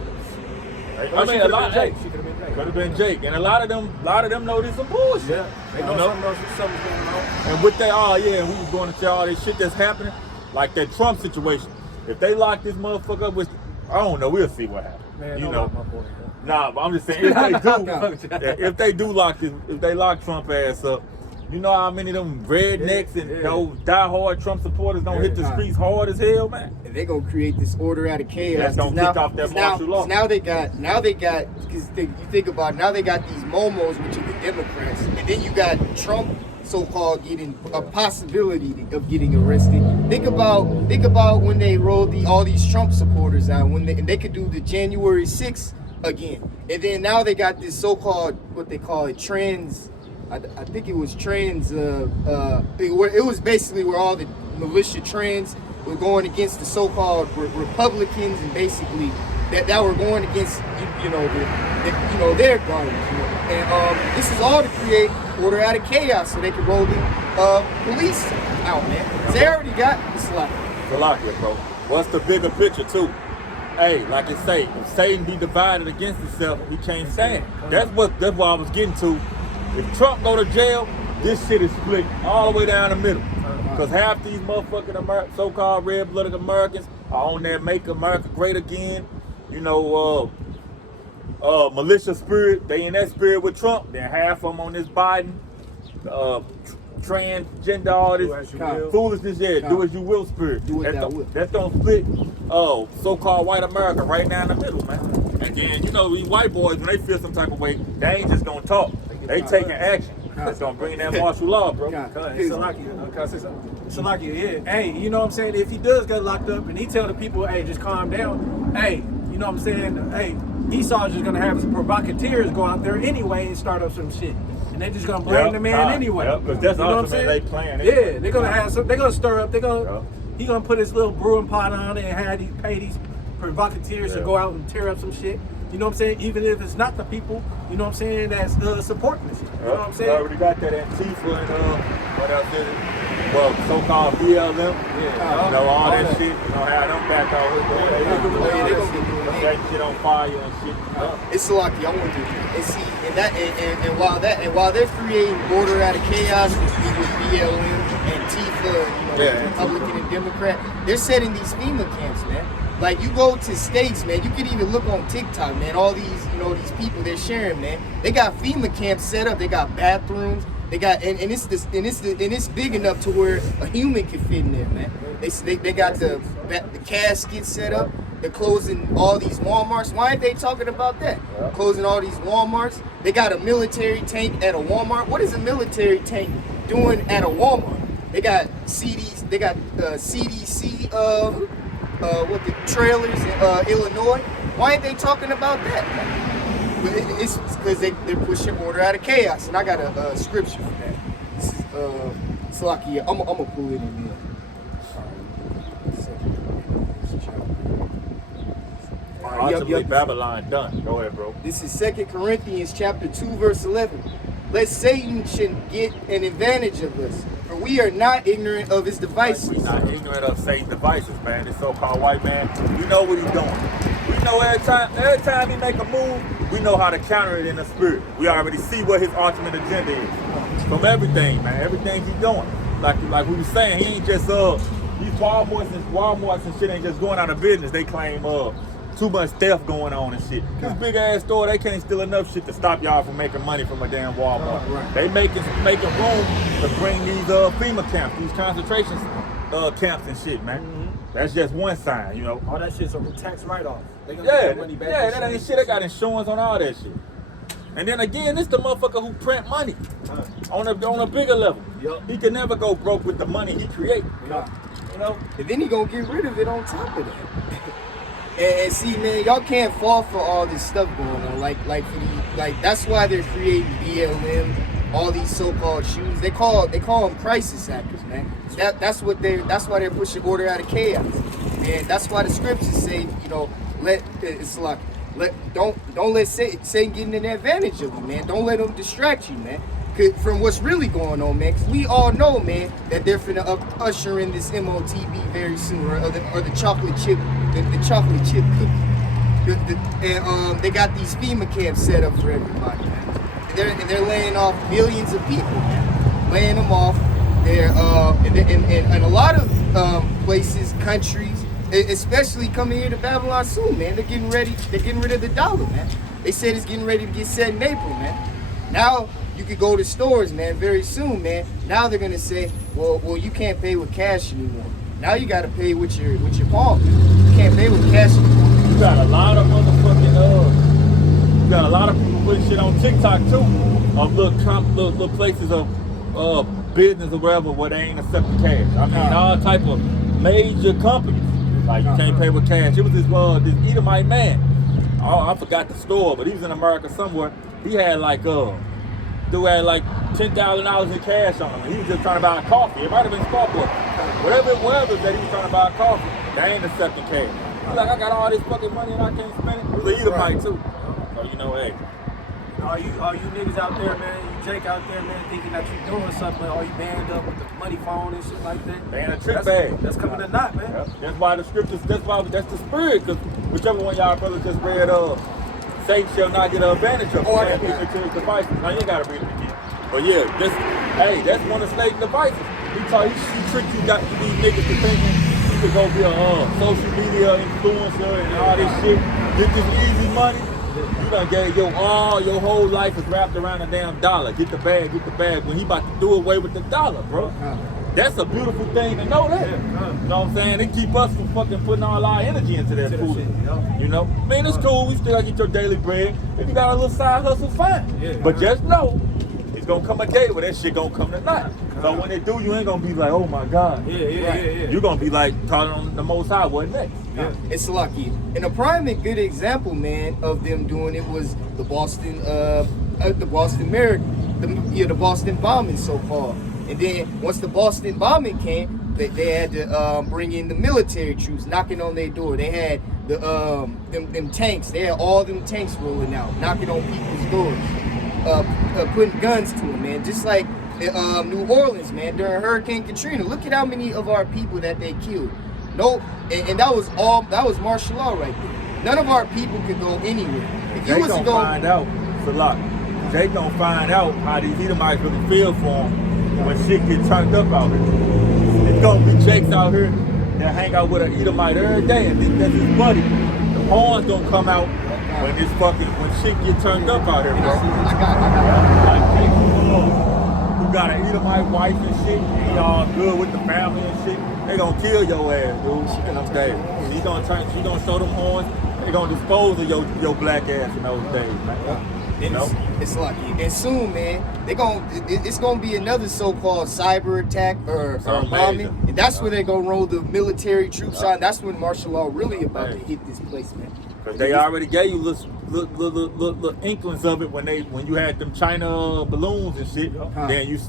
I mean, a lot. Jake. She could have been Jake. Could have been Jake, and a lot of them know this some bullshit. Yeah. They know something's going on. And with that, we was going to tell all this shit that's happening, like that Trump situation. If they lock this motherfucker up, with, I don't know. We'll see what happens. Man, you don't know. lock my boy, Nah, but I'm just saying, if they do lock Trump ass up, you know how many of them rednecks and those diehard Trump supporters gonna hit the streets hard as hell, man. And they gonna create this order out of chaos. That's gonna kick off that martial law. Now they got, because you think about it, now they got these momos, which are the Democrats, and then you got Trump, so-called, getting a possibility of getting arrested. Think about when they rolled all these Trump supporters out, and they could do the January 6th again, and then now they got this so-called, what they call it, trans. I think it was trans. It was basically where all the militia trans were going against the so-called Republicans, and basically that were going against their garbage. And this is all to create order out of chaos, so they could roll the police out, man. 'Cause they already got this lot. Salakia, bro. What's the bigger picture too? Hey, like it say, if Satan be divided against himself, he can't stand. That's what I was getting to. If Trump go to jail, this shit is split all the way down the middle. Because half these motherfucking so-called red-blooded Americans are on that Make America Great Again, militia spirit. They in that spirit with Trump. Then half of them on this Biden, transgender, all this foolishness. Do as you will spirit. That's gonna split so-called white America right down the middle, man. And then, these white boys, when they feel some type of way, they ain't just gonna talk. They taking action. That's gonna bring that martial law, bro. Salakia, yeah. Hey, you know what I'm saying? If he does get locked up and he tell the people, hey, just calm down. Hey, you know what I'm saying? Hey, Esau's just gonna have some provocateurs go out there anyway and start up some shit. And they just gonna blame the man anyway. Because that's you know what I'm ultimately saying? they plan. Yeah, they're gonna have some. They're gonna stir up. He gonna put his little brewing pot on it and pay these provocateurs to go out and tear up some shit. You know what I'm saying? Even if it's not the people, you know what I'm saying, that's supporting this. You know what I'm saying? We already got that Antifa and what else is it? Well, so-called BLM. All that shit. How them back out here. They that shit on fire and shit. It's lucky. I want to. And see, and while they're creating order out of chaos with BLM, Antifa, Republican and Democrat, they're setting these FEMA camps, man. Like, you go to states, man, you could even look on TikTok, man, all these, these people they're sharing, man. They got FEMA camps set up, they got bathrooms, they got, and it's big enough to where a human can fit in there, man. They got the casket set up, they're closing all these Walmarts. Why aren't they talking about that? Closing all these Walmarts. They got a military tank at a Walmart. What is a military tank doing at a Walmart? They got CDs, they got CDC, with the trailers in Illinois. Why ain't they talking about that? But it's because they're pushing order out of chaos, and I got a scripture for that. This is Salakia. I'm gonna pull it in there. Ultimately, Babylon done. Go ahead, bro. This is 2 Corinthians chapter 2, verse 11. Lest Satan should get an advantage of us, for we are not ignorant of his devices. We're not ignorant of Satan's devices, man. This so-called white man, we know what he's doing. We know every time he make a move, we know how to counter it in the spirit. We already see what his ultimate agenda is. From everything, man. Everything he's doing. Like we were saying, he ain't just these Walmarts and shit ain't just going out of business. They claim too much theft going on and shit. This big ass store, they can't steal enough shit to stop y'all from making money from a damn Walmart. Right. They making room to bring these FEMA camps, these concentration camps and shit, man. Mm-hmm. That's just one sign, you know. All that shit's a tax write-off. They gonna get that money back. Yeah, that ain't shit. They got insurance on all that shit. And then again, this the motherfucker who print money on a bigger level. Yep. He can never go broke with the money he create. You know. And then he gonna get rid of it on top of that. And see, man, y'all can't fall for all this stuff going on. Like that's why they're creating BLM, all these so-called shoes. They call them crisis actors, man. That's why they're pushing order out of chaos. And that's why the scriptures say, you know, don't let Satan get an advantage of you, man. Don't let him distract you, man. From what's really going on, man. Because we all know, man, that they're finna usher in this MOTB very soon, or the chocolate chip, the chocolate chip cookie. And they got these FEMA camps set up for everybody, man. And they're laying off millions of people, man. Laying them off. They're and a lot of places, countries, especially coming here to Babylon soon, man. They're getting rid of the dollar, man. They said it's getting ready to get set in April, man. Now you could go to stores, man, very soon, man. Now they're gonna say, well, you can't pay with cash anymore. Now you gotta pay with your palm. You can't pay with cash anymore. You got a lot of motherfucking you got a lot of people putting shit on TikTok too, of little places of business or whatever where they ain't accepting cash. I mean, all type of major companies. Like you can't pay with cash. It was this Edomite man. Oh, I forgot the store, but he was in America somewhere. He had like dude had like $10,000 in cash on him. And he was just trying to buy coffee. It might have been Starbucks. Whatever it was that he was trying to buy coffee, they ain't accepting cash. He's like, I got all this fucking money and I can't spend it. It was an Edomite too. So you know, hey. All you niggas out there, man, you Jake out there, man, thinking that you doing something, or you banned up with the money phone and shit like that. They in a trick bag. That's coming to naught, man. Yep. That's why the scriptures, that's the spirit, because whichever one y'all brothers just read, Satan shall not get an advantage of Satan's devices. Now you ain't gotta read it again. But yeah, that's one of Satan's devices. He tricked you these niggas to thinking you could go be a social media influencer and all this shit, get this easy money. You done gave your whole life is wrapped around a damn dollar. Get the bag, when he about to do away with the dollar, bro. That's a beautiful thing to know that. You know what I'm saying? They keep us from fucking putting all our energy into that food. You know? Man, it's cool. We still gotta get your daily bread. If you got a little side hustle, fine. But just know, it's gonna come a day where that shit gonna come to naught. So when they do, you ain't gonna be like, oh my God. You're gonna be like, calling on the Most High, what next? It's lucky. And a prime and good example, man, of them doing it was the Boston bombing, so-called. And then once the Boston bombing came, they had to bring in the military troops knocking on their door. They had them tanks. They had all them tanks rolling out, knocking on people's doors, putting guns to them, man. Just like New Orleans, man, during Hurricane Katrina. Look at how many of our people that they killed. No, and that was martial law right there. None of our people could go anywhere. If you was to go, find out, Salak. Jake gonna find out how these Edomites really feel for him when shit get turned up out here. It's gonna be Jakes out here that hang out with an Edomite every day and think that's his buddy. The horns gonna come out when shit get turned up out here, bro. Like Jake who got an Edomite wife and shit, and he all good with the family and shit. They gonna kill your ass, dude. She gonna she gonna show them horns. They gonna dispose of your black ass in those days, man. You know? It's like, and soon, man, it's gonna be another so-called cyber attack or bombing, and that's where they're gonna roll the military troops on. That's when martial law really about to hit this place, man. Cause they already gave you little inklings of it when you had them China balloons and shit. Then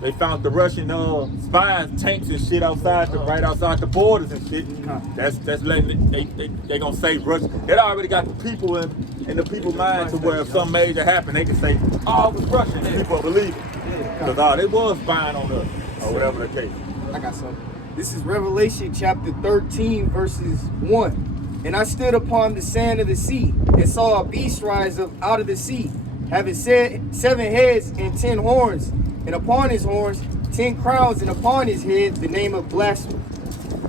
they found the Russian spies tanks and shit outside right outside the borders and shit. That's letting they gonna say Russia. They already got the people in the people's mind to where if something major happened, they can say, oh, it was Russian, and people believe it. Because they was spying on us or whatever the case. I got something. This is Revelation chapter 13, verses 1. And I stood upon the sand of the sea, and saw a beast rise up out of the sea, having 7 heads and 10 horns, and upon his horns 10 crowns, and upon his head the name of blasphemy.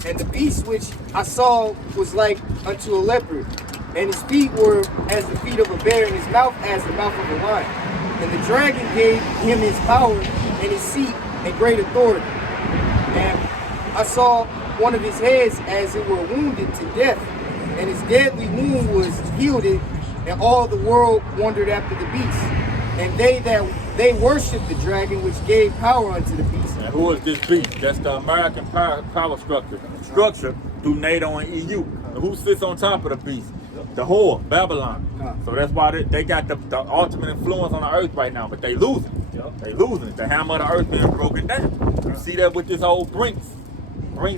And the beast which I saw was like unto a leopard, and his feet were as the feet of a bear, and his mouth as the mouth of a lion. And the dragon gave him his power, and his seat, and great authority. And I saw one of his heads as it were wounded to death, and his deadly wound was healed, and all the world wondered after the beast. And they worshipped the dragon, which gave power unto the beast. And who is this beast? That's the American power structure through NATO and EU. And who sits on top of the beast? The whore, Babylon. So that's why they got the ultimate influence on the earth right now, but they losing. They losing it. The hammer of the earth being broken down. You see that with this old Brinks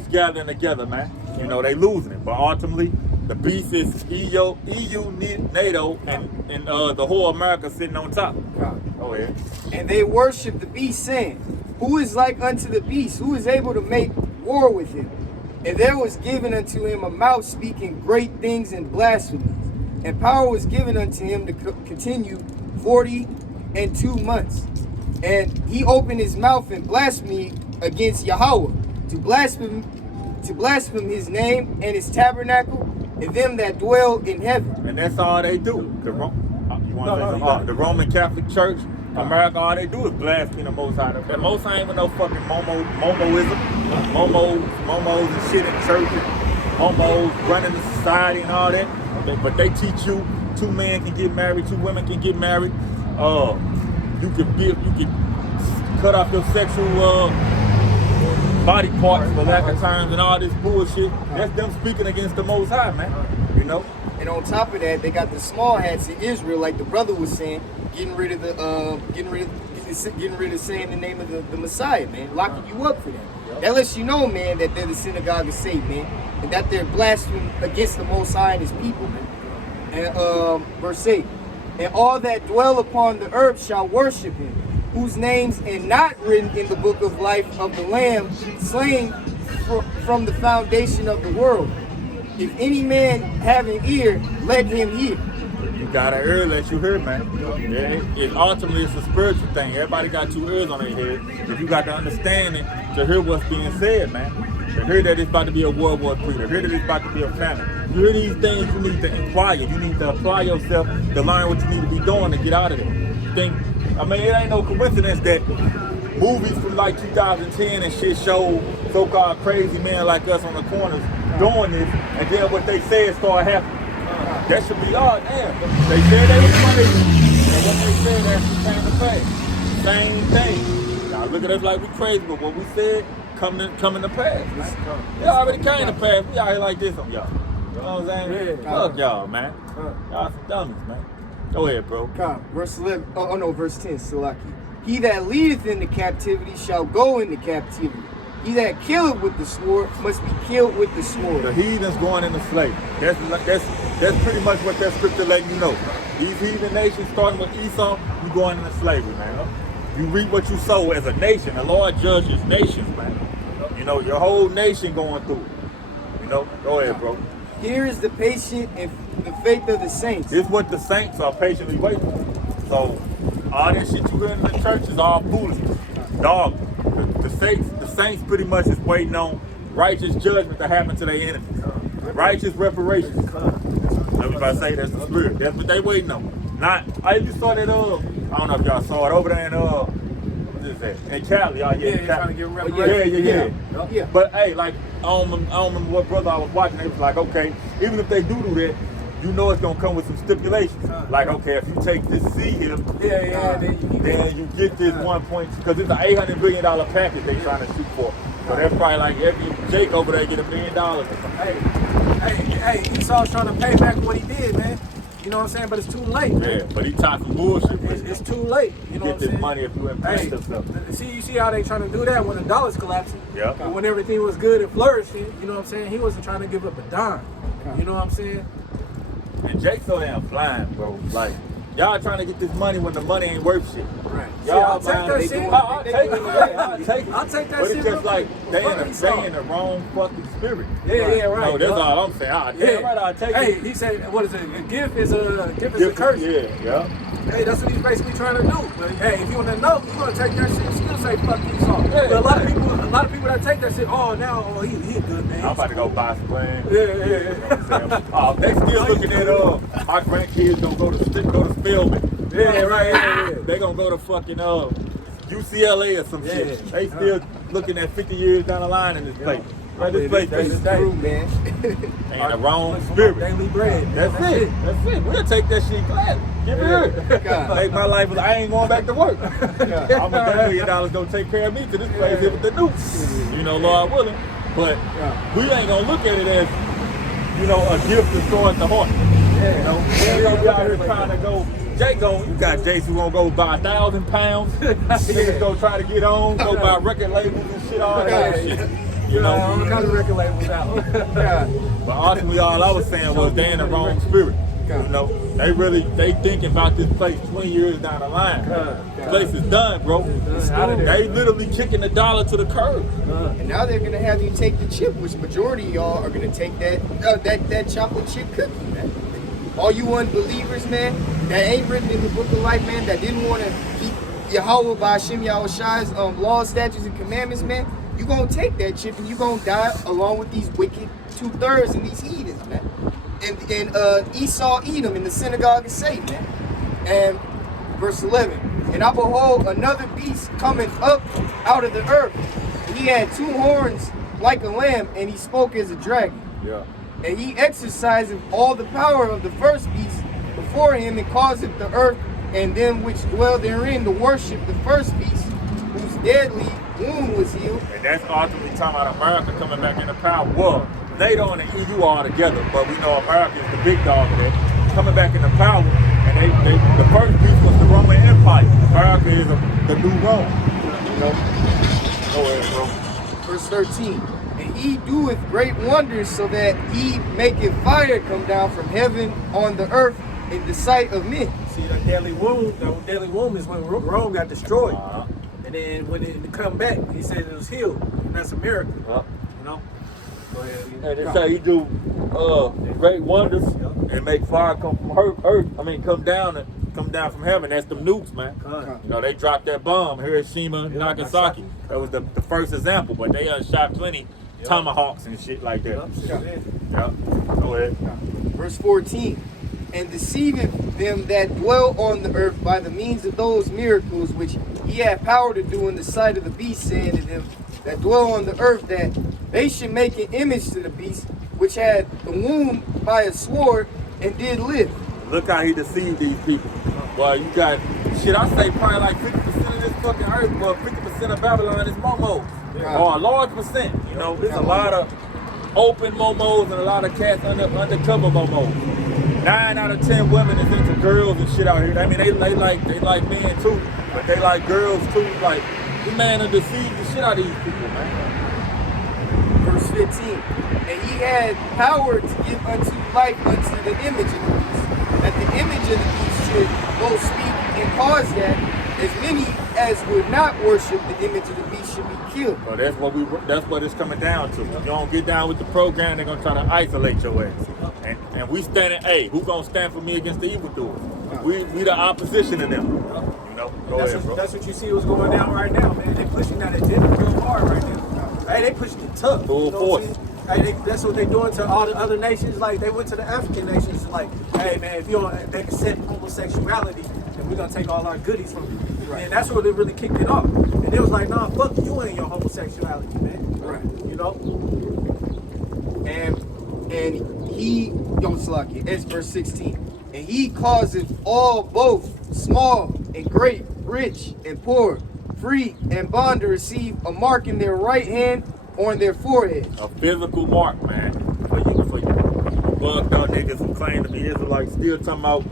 gathering together, man. You know, they losing it. But ultimately, the beast is EU, NATO, and the whole America sitting on top. Go ahead. And they worship the beast, saying, who is like unto the beast? Who is able to make war with him? And there was given unto him a mouth speaking great things and blasphemies. And power was given unto him to continue 42 months. And he opened his mouth in blasphemy against Yahweh, to blaspheme his name and his tabernacle, and them that dwell in heaven. And that's all they do. The Roman Catholic Church, America, all they do is blaspheme the Most High. The Most High ain't even no fucking momoism, momos and shit in churches, momos running the society and all that. But they teach you 2 men can get married, 2 women can get married. You can cut off your sexual body parts, for lack of terms, and all this bullshit. That's them speaking against the Most High, man. You know. And on top of that, they got the small hats in Israel, like the brother was saying, getting rid of saying the name of the Messiah, man, locking you up for that. That lets you know, man, that they're the synagogue of Satan, man, and that they're blaspheming against the Most High and His people, man. And verse 8, and all that dwell upon the earth shall worship Him, whose names are not written in the book of life of the Lamb, slain from the foundation of the world. If any man have an ear, let him hear. You got an ear, let you hear, man. Yeah, ultimately, it's a spiritual thing. Everybody got 2 ears on their head. If you got the understanding to hear what's being said, man, to hear that it's about to be a World War III, to hear that it's about to be a famine. You hear these things, you need to inquire. You need to apply yourself to learn what you need to be doing to get out of it. It ain't no coincidence that movies from like 2010 and shit show so-called crazy men like us on the corners doing this, and then what they said started happening. That should be odd, damn. They said they was crazy, and what they said actually came to pass. Same thing. Y'all look at us like we crazy, but what we said coming to pass. It already came to pass. We out here like this on y'all. You know what I'm saying? Fuck y'all, man. Y'all some dummies, man. Go ahead, bro. Verse 11. Verse 10. Salaki. He that leadeth into captivity shall go into captivity. He that killeth with the sword must be killed with the sword. The heathens going into slavery. That's pretty much what that scripture letting you know. These heathen nations, starting with Esau, you going into slavery, man. You reap what you sow as a nation. The Lord judges nations, man. You know, your whole nation going through it. You know, go ahead, bro. Here is the patient and the faith of the saints. This is what the saints are patiently waiting for. So, all that shit you hear in the church is all foolishness. Dog, the saints pretty much is waiting on righteous judgment to happen to their enemies. Righteous reparations. Everybody say that's the spirit. That's what they waiting on. I just saw that, I don't know if y'all saw it over there in, what is that? In Cali, Cali. Trying to get reparations. Yeah. But hey, like, I don't remember what brother I was watching. They was like, okay, even if they do that, you know it's gonna come with some stipulations. Like, okay, if you take this C here, then you get this 1 point, because it's an $800 billion package they trying to shoot for. So that's probably like every Jake over there get $1 million or something. Hey, Esau's trying to pay back what he did, man. You know what I'm saying? But it's too late, man. Yeah, but he talking bullshit. It's too late. You know what I'm Get this saying? money if you invest or something. You see how they trying to do that when the dollar's collapsing? Yeah. But when everything was good and flourishing, you know what I'm saying? He wasn't trying to give up a dime. You know what I'm saying? And Jake's so damn blind, bro. Like, y'all trying to get this money when the money ain't worth shit. Right. Y'all I'll take that shit. I'll take it. I'll take it. I'll take that but shit. it's just like they in the wrong fucking spirit. Yeah, right. No, that's all I'm saying. Damn right, I'll take it. Hey, he said, what is it? A gift is a curse. Yeah. Hey, that's what he's basically trying to do. But hey, if you want to know, you're gonna take that shit and still say fuck Esau. Yeah, but a lot of people that take that shit, he a good man. I'm about to go buy some land. Yeah. You know what I'm saying? They still looking at my grandkids gonna go to Spelman. Yeah, right. They gonna go to fucking UCLA or some shit. They still looking at 50 years down the line in this place. Right, this place That's true, man. ain't the wrong spirit. Daily bread. That's it. We'll take that shit gladly. Give it here. Make my life. I ain't going back to work. I'm $1 million gonna take care of me to this place here with the nukes. You know, Lord willing. But we ain't gonna look at it as, you know, a gift to towards the heart. You know, we ain't gonna be out here trying to go. You got Jace who gonna go buy 1,000 pounds. Niggas gonna try to get on, go buy record labels and shit, all that shit. You know, all kind of record labels out. But ultimately, all I was saying was they in the wrong spirit. You know, they thinking about this place 20 years down the line. This place is done, bro. They literally kicking the dollar to the curb. And now they're gonna have you take the chip, which majority of y'all are gonna take that chocolate chip cookie, man. All you unbelievers, man, that ain't written in the book of life, man, that didn't want to keep Yahweh by Hashem Yahushai's laws, statutes, and commandments, man, you gonna take that chip and you gonna die along with these wicked 2/3 and these heathens, man. And Esau Edom in the synagogue of Satan, man. And verse 11, and I behold another beast coming up out of the earth. He had 2 horns like a lamb, and he spoke as a dragon. Yeah. And he exerciseth all the power of the first beast before him, and causeth the earth and them which dwell therein to worship the first beast, whose deadly wound was healed. And that's ultimately talking about America coming back into power. Well, NATO and the EU are together, but we know America is the big dog of that. Coming back into power, and the first beast was the Roman Empire. America is the new Rome. You know? Go ahead, bro. Verse 13. And he doeth great wonders, so that he maketh fire come down from heaven on the earth in the sight of men. See, that deadly wound is when Rome got destroyed. And then when it come back, he said it was healed. And that's a miracle. You know? Go ahead. And they say he do great wonders and make fire come from earth. I mean, come down from heaven. That's them nukes, man. You know, they dropped that bomb, Hiroshima, Nagasaki. That was the first example, but they shot plenty tomahawks and shit like that. Yeah. Go ahead. Verse 14. And deceiveth them that dwell on the earth by the means of those miracles which he had power to do in the sight of the beast, saying to them that dwell on the earth that they should make an image to the beast, which had the wound by a sword and did live. Look how he deceived these people. Well, you got, shit, I say probably like 50% of this fucking earth, but 50% of Babylon is momos. Or a large percent. You know, there's a lot of open momos and a lot of cats undercover momos. 9 out of 10 women is into girls and shit out here. I mean, they like men too, but they like girls too. Like, this man done deceived the shit out of these people, man. Verse 15. And he had power to give unto life unto the image of the beast, that the image of the beast should both speak and cause that as many as would not worship the image of the beast should be killed. So that's what it's coming down to. You don't get down with the program, they're gonna try to isolate your ass. And we standing, hey, who gonna stand for me against the evildoers? We the opposition to them. You know, go ahead, bro. That's what you see what's going down right now, man. They pushing that agenda real hard right now. Hey, they pushing it tough. Full force. Hey, that's what they doing to all the other nations. Like, they went to the African nations, like, hey, man, if you don't, they accept homosexuality, then we're gonna take all our goodies from you. Right. And that's where they really kicked it off. And they was like, nah, fuck you and your homosexuality, man. Right. You know? And he, it's verse 16. And he causeth all, both small and great, rich and poor, free and bond, to receive a mark in their right hand or in their forehead. A physical mark, man, for you. bugged out niggas who claim to be Israelites still talking about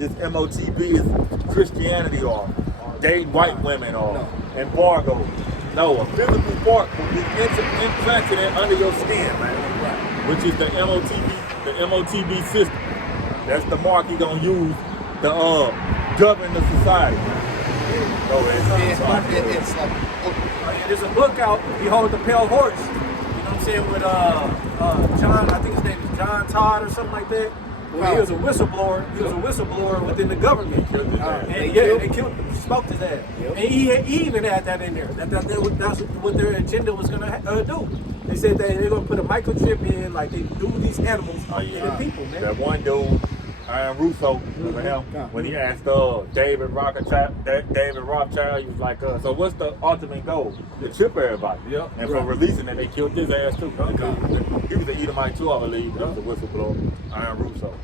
this MOTB is Christianity or dating white women or embargo. No, a physical mark will be implanted under your skin, man. Which is the MOTB system. That's the mark he gonna use to govern the society. It's like, there's a book out, Behold the Pale Horse. You know what I'm saying, with John, I think his name is John Todd or something like that. Well, he was a whistleblower. He was a whistleblower within the government. And they killed him, smoked his ass. And he even had that in there. That's what their agenda was gonna do. They said that they're gonna put a microchip in, like they do with these animals, in the people, man. That one dude, Russo, remember him? When he asked David Rothschild, he was like, so what's the ultimate goal? To chip everybody. Yep. And for releasing it, they killed his ass too. He was an Edomite too, I believe. He was a whistleblower. Russo.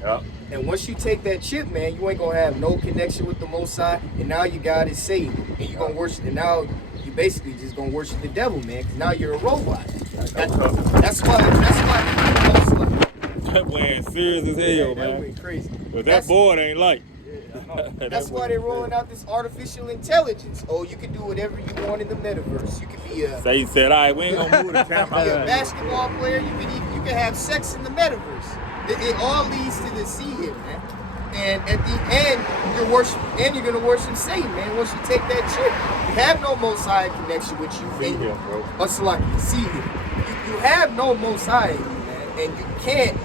Yep. And once you take that chip, man, you ain't gonna have no connection with the Most High, and now you got it saved, and you gonna worship. And now you basically just gonna worship the devil, man. Because now you're a robot. That's why. That went serious as hell, man. That went crazy. But that board ain't light. That's why they're rolling out this artificial intelligence. Oh, you can do whatever you want in the metaverse. You can be a. So he said, all right, we ain't gonna move the camera. You can be a basketball player. You can have sex in the metaverse. It all leads to the sea here, man. And at the end, you're gonna worship Satan, man. Once you take that chip, you have no Most High connection with you. See him, bro. See him. You have no Most High in you, man, and you can't.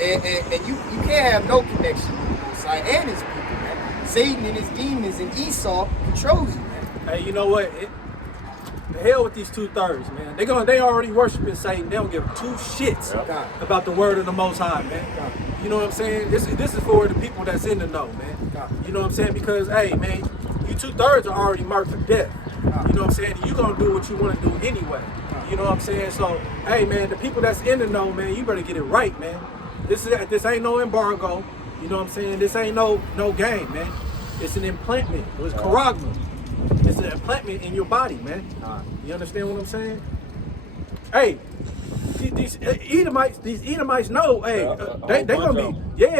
And you can't have no connection with the Most High and his people, man. Satan and his demons and Esau controls you, man. Hey, you know what? The hell with these 2/3, man. They already worshiping Satan. They don't give two shits about the word of the Most High, man. You know what I'm saying? This is for the people that's in the know, man. You know what I'm saying? Because, hey, man, you 2/3 are already marked for death. You know what I'm saying? You gonna do what you want to do anyway. You know what I'm saying? So, hey, man, the people that's in the know, man, you better get it right, man. This ain't no embargo. You know what I'm saying? This ain't no game, man. It's an implantment. It's charagma. It's an implantment in your body, man. You understand what I'm saying? Hey, these Edomites know, hey,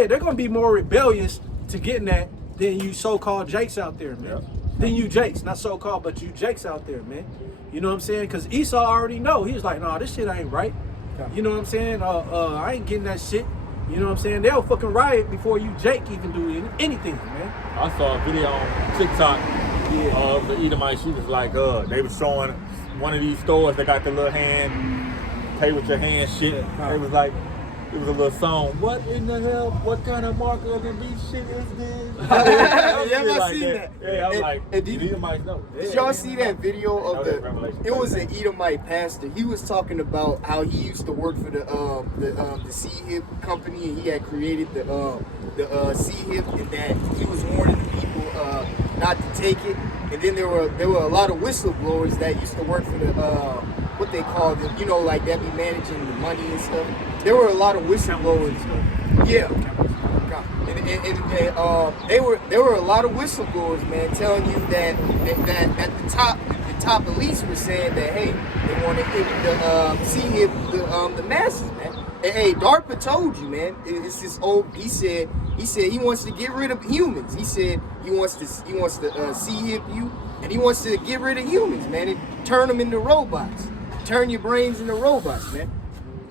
they're gonna be more rebellious to getting that than you so-called Jakes out there, man. Than you Jakes, not so-called, but you Jakes out there, man. You know what I'm saying? Because Esau already know. He was like, nah, this shit ain't right. You know what I'm saying? I ain't getting that shit. You know what I'm saying? They'll fucking riot before you Jake even do anything, man. I saw a video on TikTok of the Edomite. She was like, they was showing one of these stores that got the little hand, pay with your hand shit. They was like, it was a little song. What in the hell? What kind of marker of the beast shit is this? I seen that. Yeah, I was like, the Edomites know. Did y'all see that video of it was an Edomite pastor. He was talking about how he used to work for the C-Hip company, and he had created the C-Hip, and that he was warning the people not to take it. And then there were a lot of whistleblowers that used to work for the what they call them, you know, like that be managing the money and stuff. There were a lot of whistleblowers. Yeah. And there were a lot of whistleblowers, man, telling you that at the top elites were saying that, hey, they want to hit the masses, man. And, hey, DARPA told you, man. It's this old. He said he wants to get rid of humans. He said he wants to C-hip you, and he wants to get rid of humans, man, and turn them into robots. Turn your brains into robots, man.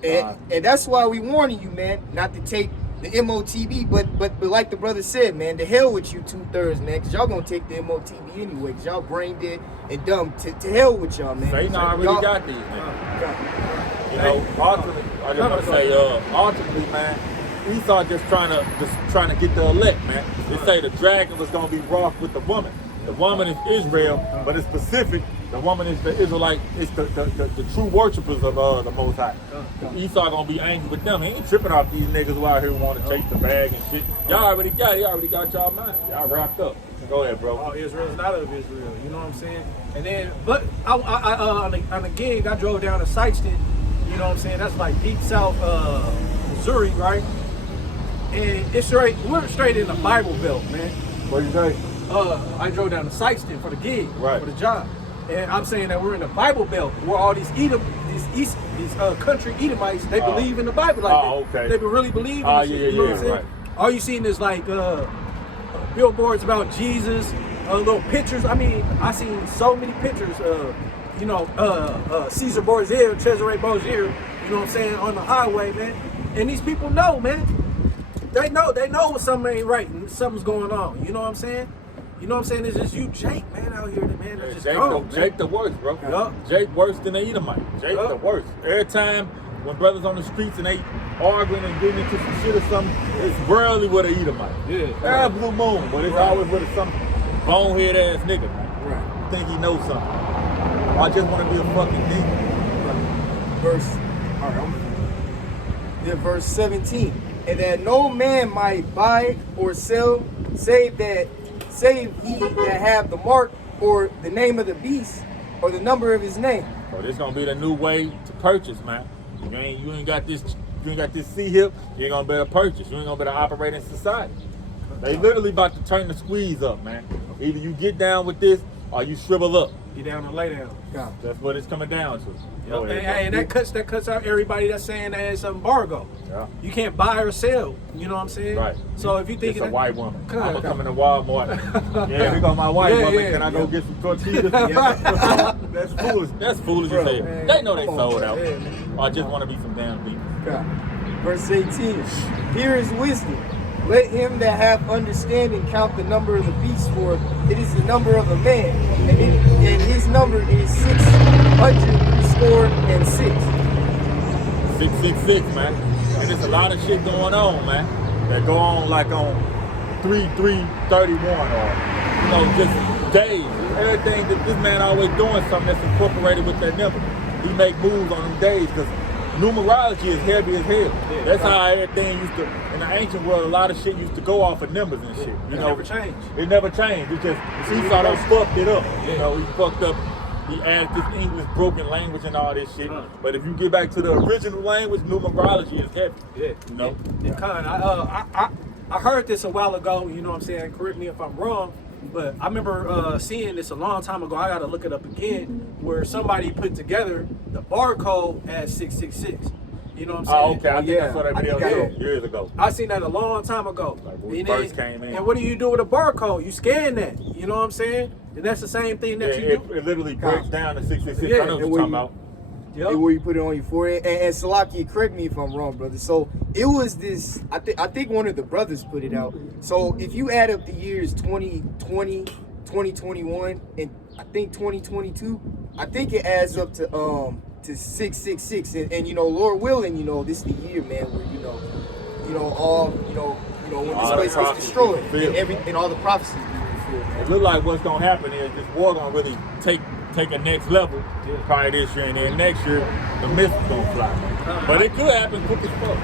And that's why we warning you, man, not to take the MOTB, but like the brother said, man, the hell with you 2/3, man, because y'all gonna take the MOTB anyway, because y'all brain dead and dumb. To hell with y'all, man. Satan already got these, man. You know, ultimately, I just want to say, ultimately, man, Esau just trying to get the elect, man. They say the dragon was gonna be wroth with the woman. The woman is Israel, but it's specific. The woman is the Israelite. It's the true worshipers of the Most High. Esau gonna be angry with them. He ain't tripping off these niggas who out here want to chase the bag and shit. Y'all already got it. He already got y'all mind. Y'all wrapped up. Go ahead, bro. Oh, Israel's not of Israel. You know what I'm saying? And then, but on the gig, I drove down to Sykeston. You know what I'm saying? That's like deep south Missouri, right? And we're straight in the Bible Belt, man. What you say? I drove down to Sykeston for the gig, right, for the job. And I'm saying that we're in the Bible Belt, where all these country Edomites, they believe in the Bible like that. Okay. They really believe in Oh, shit, yeah, you know what I'm yeah, saying? right. All you seen is like billboards about Jesus, little pictures. I mean, I seen so many pictures of, Caesar Borgia, Cesare Borgia, you know what I'm saying, on the highway, man. And these people know, man. They know something ain't right and something's going on. You know what I'm saying? You know what I'm saying? It's just you, Jake, man, out here, man. That's just Jake the worst, bro. Yeah. Jake worse than the Edomite. Jake the worst. Every time when brothers on the streets and they arguing and getting into some shit or something, it's rarely with an Edomite. Yeah. Blue moon, but it's always with some bonehead ass nigga, man. Right. Think he knows something. I just want to be a fucking nigga. Verse 17. And that no man might buy or sell, save he that have the mark or the name of the beast or the number of his name. So this gonna be the new way to purchase, man. You ain't got this C hip, you ain't gonna be able to purchase. You ain't gonna be able to operate in society. They literally about to turn the squeeze up, man. Either you get down with this or you shrivel up. Get down and lay down. Yeah. That's what it's coming down to. And that cuts out everybody that's saying that it's embargo. Yeah. You can't buy or sell. You know what I'm saying? Right. So if you think it's a white woman. Come I'm on. coming to Walmart. Yeah, here go my white woman. Yeah, Can I go get some tortillas? That's foolish. That's foolish as hell. Man, They know they sold out. Yeah, man. I just want to be some damn beef. Verse 18. Here is wisdom. Let him that hath understanding count the number of the beast, for it is the number of a man, and his number is 666. 666, man. And there's a lot of shit going on, man. That go on like on 3331 or just days. Everything that this man always doing something that's incorporated with that number. He make moves on them days because numerology is heavy as hell. Yeah, That's how everything used to, in the ancient world, a lot of shit used to go off of numbers and shit. You know, never changed. It never changed. It just, Esau done fucked it up. You know, he fucked up. He added this English broken language and all this shit. But if you get back to the original language, numerology is heavy. Yeah. You know? I heard this a while ago, you know what I'm saying? Correct me if I'm wrong, but I remember seeing this a long time ago. I gotta look it up again, where somebody put together the barcode as 666. You know what I'm saying? Oh, okay. I think I saw that video years ago. I seen that a long time ago. Like when we first came in. And what do you do with a barcode? You scan that. You know what I'm saying? And that's the same thing that you do. It literally breaks down to 666. Yeah. I know what you're talking about. Yep. Where you put it on your forehead. And Salaki, correct me if I'm wrong, brother. So it was this, I think one of the brothers put it out. So if you add up the years 2020, 2021, and I think 2022, I think it adds up to 666. And you know, Lord willing, you know, this is the year, man, where when this place gets destroyed and all the prophecies be fulfilled. It look like what's gonna happen is this war gonna really take a next level, probably this year, and then next year the missiles gonna fly. But it could happen quick as fuck.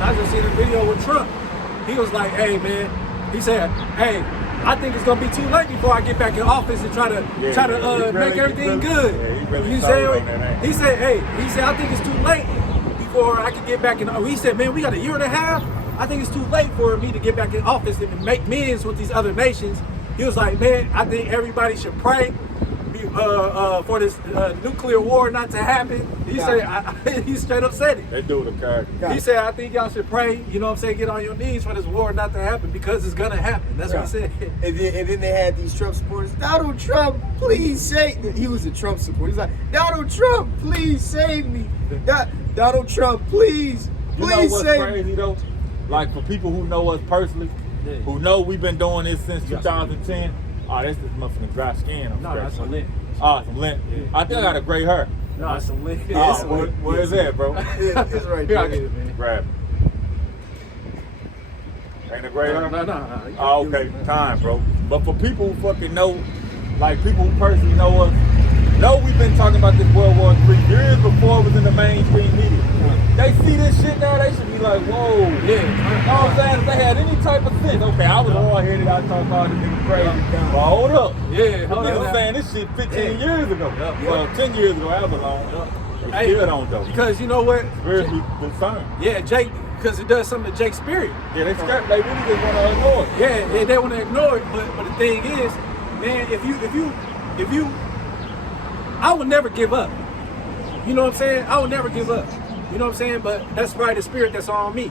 I just seen a video with Trump. He was like, "Hey man," he said, "Hey, I think it's gonna be too late before I get back in office and try to make everything good." He said, "I think it's too late before I can get back in." He said, "Man, we got a year and a half. I think it's too late for me to get back in office and make amends with these other nations." He was like, "Man, I think everybody should pray for this nuclear war not to happen." He said, he straight up said it. They do the character. He said, "I think y'all should pray, you know what I'm saying, get on your knees for this war not to happen because it's gonna happen." That's what he said. And then they had these Trump supporters. Donald Trump, please save me. He was a Trump supporter. He's like, "Donald Trump, please save me. Donald Trump, please save me." You know what's crazy though? Like for people who know us personally, who know we've been doing this since 2010. Oh, that's this motherfucking dry skin. No, that's some lint. Oh, some lint. Yeah. I think I got a gray hair. No, it's some lint. Where is that, bro? It's right there. I get it, man. Grab it. Ain't a gray hair? No. Oh, okay. Time, bro. But for people who fucking know, like people who personally know us, know we've been talking about this World War III years before it was in the mainstream media. They see this shit now, they should be like, whoa. Yeah. You know what I'm saying? If they had any type of sense, okay, I was hard-headed, I talked all this nigga crazy. But hold up. Yeah, hold up. I'm saying this shit 15 years ago. Well, 10 years ago, however long. They still don't though. Because you know what? Very concerned. Yeah, Jake, because it does something to Jake's spirit. Yeah, they really just want to ignore it. Yeah, they want to ignore it. But the thing is, man, if you I would never give up. You know what I'm saying? I would never give up. You know what I'm saying? But that's probably the spirit that's on me.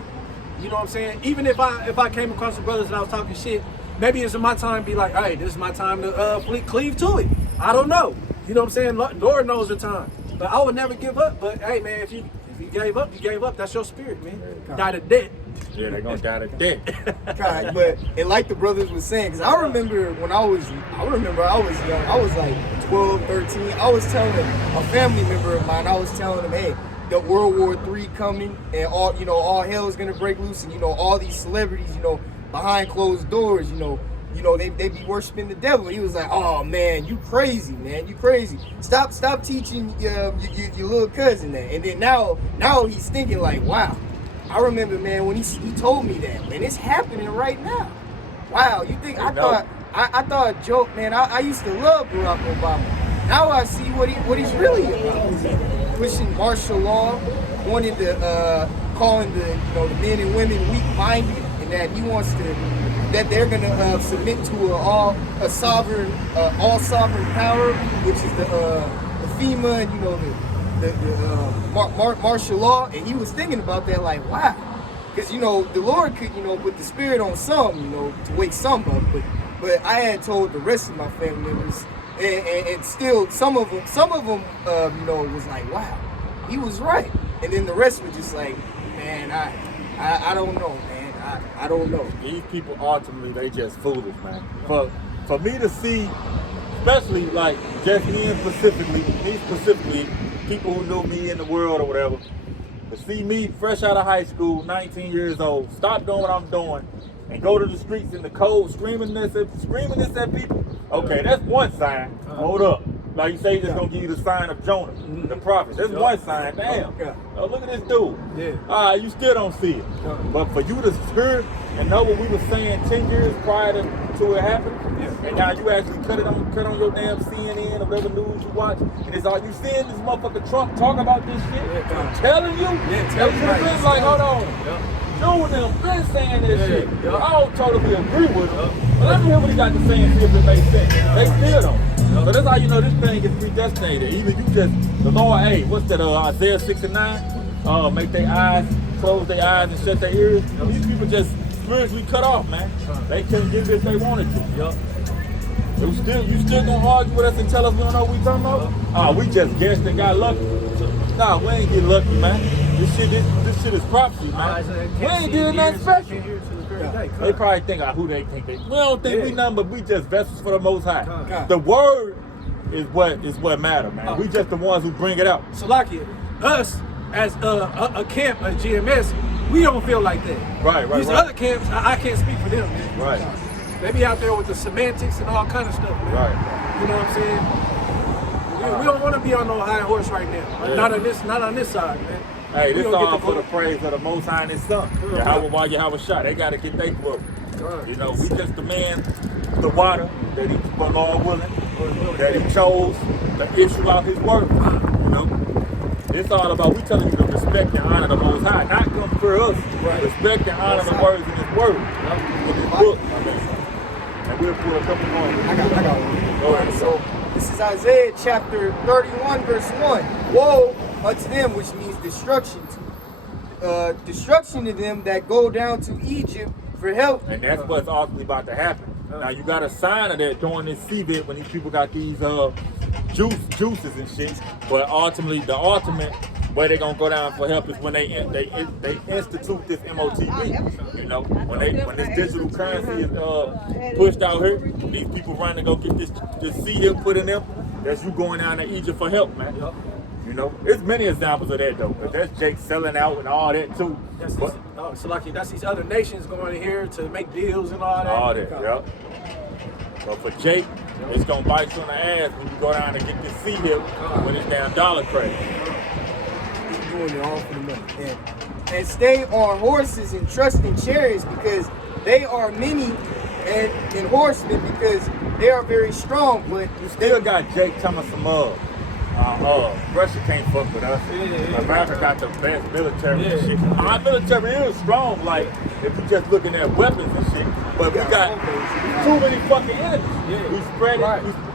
You know what I'm saying? Even if I came across the brothers and I was talking shit, maybe it's my time to be like, hey, this is my time to cleave to it. I don't know. You know what I'm saying? Lord knows the time. But I would never give up. But hey, man, if you gave up, you gave up. That's your spirit, man. Die to death. Yeah, they're gonna die to death. God, but and like the brothers was saying, because I remember when I was young, I was like 12, 13. I was telling a family member of mine, I was telling him, hey, the World War III coming and all hell is gonna break loose, and all these celebrities, behind closed doors, they be worshiping the devil. He was like, oh man, you crazy, man, you crazy. Stop teaching your little cousin that. And then now he's thinking like, wow. I remember, man, when he told me that, man, it's happening right now. Wow, you think I thought a joke, man. I used to love Barack Obama. Now I see what he's really about. Pushing martial law, wanting to calling the men and women weak-minded, and that he wants that they're gonna submit to all sovereign power, which is the FEMA and the martial law. And he was thinking about that like, wow, because the Lord could put the spirit on some to wake some up, but I had told the rest of my family members, and still some of them was like, wow, he was right. And then the rest were just like, man, I don't know, man, I don't know. These people ultimately, they just foolish, man. For me to see, especially like just me specifically, people who know me in the world or whatever, to see me fresh out of high school, 19 years old, stop doing what I'm doing, and go to the streets in the cold screaming this at people. Okay, that's one sign. Hold up. Like you say, it's gonna give you the sign of Jonah, the prophet. That's one sign. Damn. Oh, look at this dude. Yeah. You still don't see it. But for you to hear and know what we were saying 10 years prior to it happening, and now you actually cut on your damn CNN or whatever news you watch, and it's all you seeing this motherfucker Trump talk about this shit. I'm telling you. Tell you right. Been like, hold on. Joe and them been saying this shit. I don't totally agree with him. But let me hear what he got to say and see if it makes sense. They still don't. So that's how you know this thing is predestinated. Either you just, the Lord, hey, what's that, Isaiah 6 and 9? Make their eyes, close their eyes and shut their ears. These people just spiritually cut off, man. They couldn't get it if they wanted to. You still gonna argue with us and tell us we don't know what we talking about? We just guessed and got lucky. Nah, we ain't get lucky, man. This shit is prophecy, man. We ain't doing nothing special. They probably think who they think they. We don't think we nothing, but we just vessels for the Most High. The word is what matter, man. We just the ones who bring it out. So like us as a camp, a GMS, we don't feel like that. Right. These other camps, I can't speak for them, man. Right. They be out there with the semantics and all kind of stuff, man. Right. You know what I'm saying? We don't want to be on no high horse right now. Yeah. Not on this side, man. Hey, this all for the praise of the Most High and His Son. Yahweh Shah. They got to get their glory. Right. You know, we just demand the water that He, for Lord willing, that He chose to issue out His word. You know, it's all about we telling you to respect and honor the Most High, not come for us. Right. Respect and honor the words in His word, with His book. And we'll put a couple more. I got one. Go ahead. So this is Isaiah chapter 31, verse 1. Woe unto them, which means destruction to them that go down to Egypt for help. And that's what's ultimately about to happen. Now you got a sign of that during this seabed when these people got these juices and shit. But ultimately, the ultimate where they gonna go down for help is when they institute this MOTB. You know, when this digital currency is pushed out here, these people running to go get this seed put in them. That's you going down to Egypt for help, man. You know, there's many examples of that though. But that's Jake selling out and all that too. So like that's these other nations going in here to make deals and all that. All that, yep. But for Jake, it's gonna bite you on the ass when you go down and get this seed here when it's damn dollar crazy. He's doing it all for the money. And stay on horses and trust in chariots, because they are many, and horsemen, because they are very strong. But you still got Jake telling some Russia can't fuck with us. America got the best military and shit. Our military is strong. Like, if you're just looking at weapons and shit, But we got too many fucking enemies. Yeah. We spread it.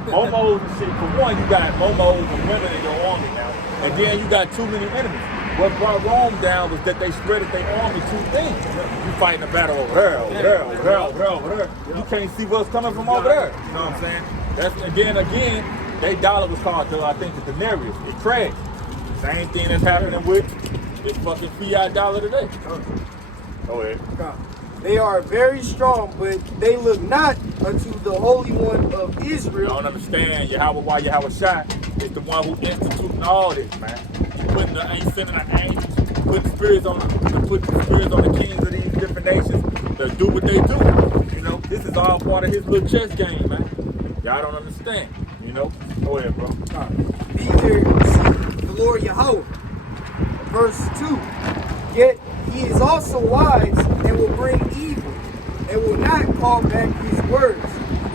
Momos and shit. For one, you got momos and women in your army now. And then you got too many enemies. What brought Rome down was that they spread their army too thin. You fighting a battle over there, over there, over there, over there, over there. You can't see what's coming from over there. You know what I'm saying? And then again, their dollar was called, I think, the denarius. It crashed. Same thing that's happening with this fucking fiat dollar today. Go ahead. They are very strong, but they look not unto the Holy One of Israel. I don't understand why Yahweh Shai is the one who instituted all this, man. Ain't sending an angels, putting spirits on the kings of these different nations to do what they do. You know, this is all part of his little chess game, man. Y'all don't understand. You know? Go ahead, bro. Neither seek the Lord Yahweh. Verse 2. Yet he is also wise and will bring evil, and will not call back his words,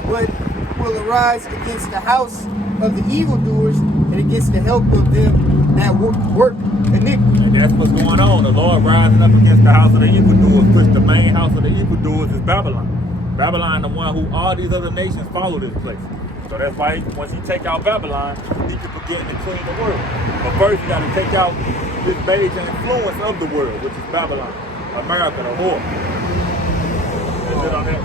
but will arise against the house of the evildoers and against the help of them that work iniquity. And that's what's going on. The Lord rising up against the house of the evildoers, which the main house of the evildoers is Babylon. Babylon, the one who all these other nations follow this place. So that's why once he take out Babylon, he can begin to clean the world. But first you got to take out this major influence of the world, which is Babylon, America, the whore. Is it on that?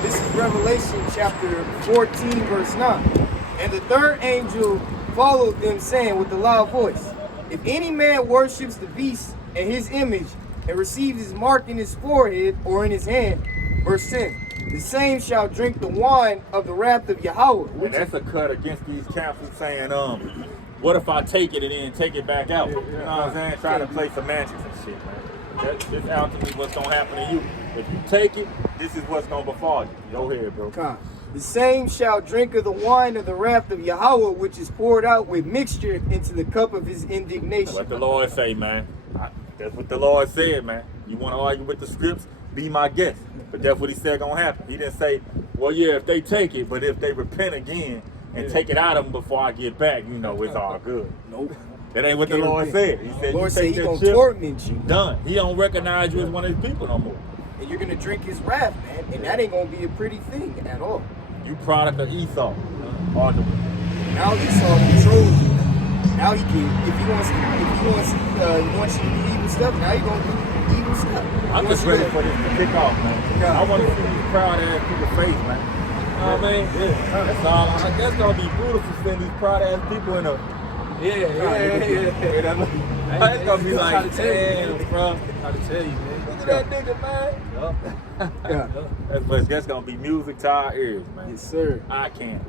This is Revelation chapter 14, verse 9. And the third angel followed them, saying with a loud voice, if any man worships the beast and his image, and receives his mark in his forehead or in his hand, verse 10, the same shall drink the wine of the wrath of Yahweh. And that's a cut against these camps who saying, what if I take it and then take it back out? You know what I'm saying? Try to play semantics and shit, man. This ultimately what's gonna happen to you. If you take it, this is what's gonna befall you. Go ahead, bro. The same shall drink of the wine of the wrath of Yahweh, which is poured out with mixture into the cup of his indignation. What the Lord say, man. That's what the Lord said, man. You want to argue with the scripts? Be my guest. But that's what he said gonna happen. He didn't say, well, yeah, if they take it, but if they repent again and take it out of them before I get back, you know, it's all good. Nope. That ain't what the Lord said. He said, Lord you take he that gonna chip, torment you. done. He don't recognize you as one of his people no more. And you're gonna drink his wrath, man. And that ain't gonna be a pretty thing at all. You product of Esau. Now Esau controls you. Now he can, if he wants you to do evil stuff, now he gonna do evil stuff. I'm just ready for this to kick off, man. I want to see these proud ass people's face, man. You know what I mean? That's all. That's gonna be beautiful seeing these proud ass people in a. It's gonna be like, damn, bro. How to tell you, man. Look at that nigga, man. That's gonna be music to our ears, man. Yes, sir. I can't.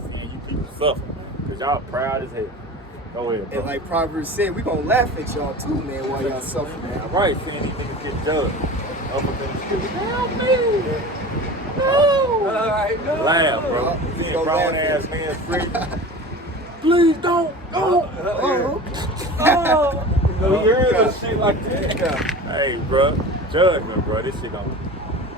Seeing you people suffer, cause y'all proud as hell. Go ahead, bro. And like Proverbs said, we gonna laugh at y'all too, man, while y'all suffer, man. All right, seeing these niggas get judged. Up in the street. Help me! No! Alright, no. Laugh, bro. Seeing grown ass men free. Please don't. You hear this shit like that? Hey, bro. Judgment, bro. This shit gonna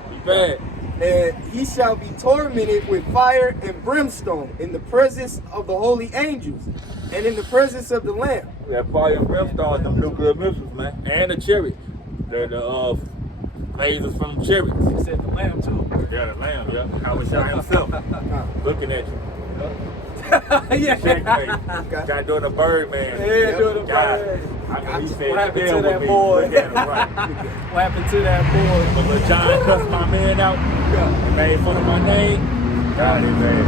be bad. And he shall be tormented with fire and brimstone in the presence of the holy angels and in the presence of the Lamb. That fire and brimstone, them nuclear missiles, man. And the chariot. The lasers from the chariots. He said the lamb too. Yeah, the lamb, yeah. How was shot himself. Looking at you. Yeah. Got doing the bird, man. Yeah, doing the bird. He said, What happened to "Hell that with me." boy? Look at him, right. What happened to that boy? But Lil John cussed my man out. He made fun of my name. God, his ass.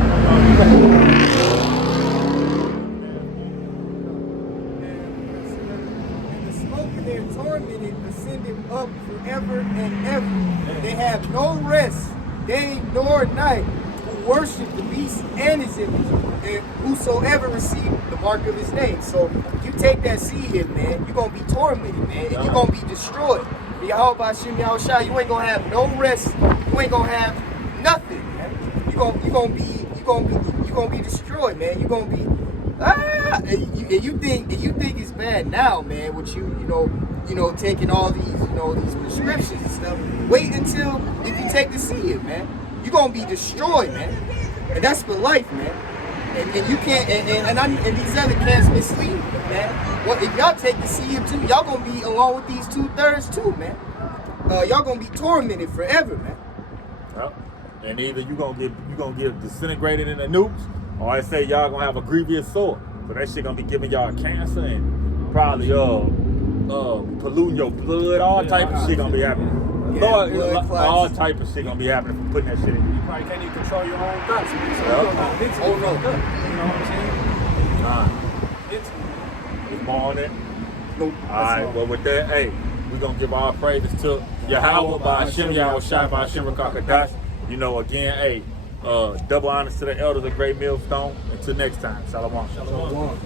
And the smoke of their torment ascended up forever and ever. They have no rest, day nor night, who worship the beast and his image, and whosoever received the mark of his name. So you take that seed, man, you're gonna be tormented, man, and you're gonna be destroyed. Yahweh Hashem Yahushua, you ain't gonna have no rest, you ain't gonna have nothing, man. You're gonna be destroyed, man. You're gonna be and you think it's bad now, man, with you know, taking all these, these prescriptions and stuff. Wait until if you take the seed, man, you're gonna be destroyed, man. And that's for life, man. And you can't, and these other camps mislead you, man. Well, if y'all take the seed too, y'all gonna be along with these 2/3 too, man. Y'all gonna be tormented forever, man. Yep. And either you gonna get disintegrated in the nukes, or I say y'all gonna have a grievous sore. So that shit gonna be giving y'all cancer and probably polluting your blood, all type of shit gonna be happening. Yeah, Lord, all type of shit gonna be happening from putting that shit in. You probably can't even control your own thoughts, man. So Yep. you don't mentally Oh, no. fucked up. You know what I'm saying? All right. Mentally. It's more on it. Nope. All right, well with that, hey, we're gonna give our praises to Yahweh by Hashem Yahweh Shai by Hashem Rakakadash. You know, again, hey, double honors to the elders of Great Millstone. Until next time, Shalom. Shalom.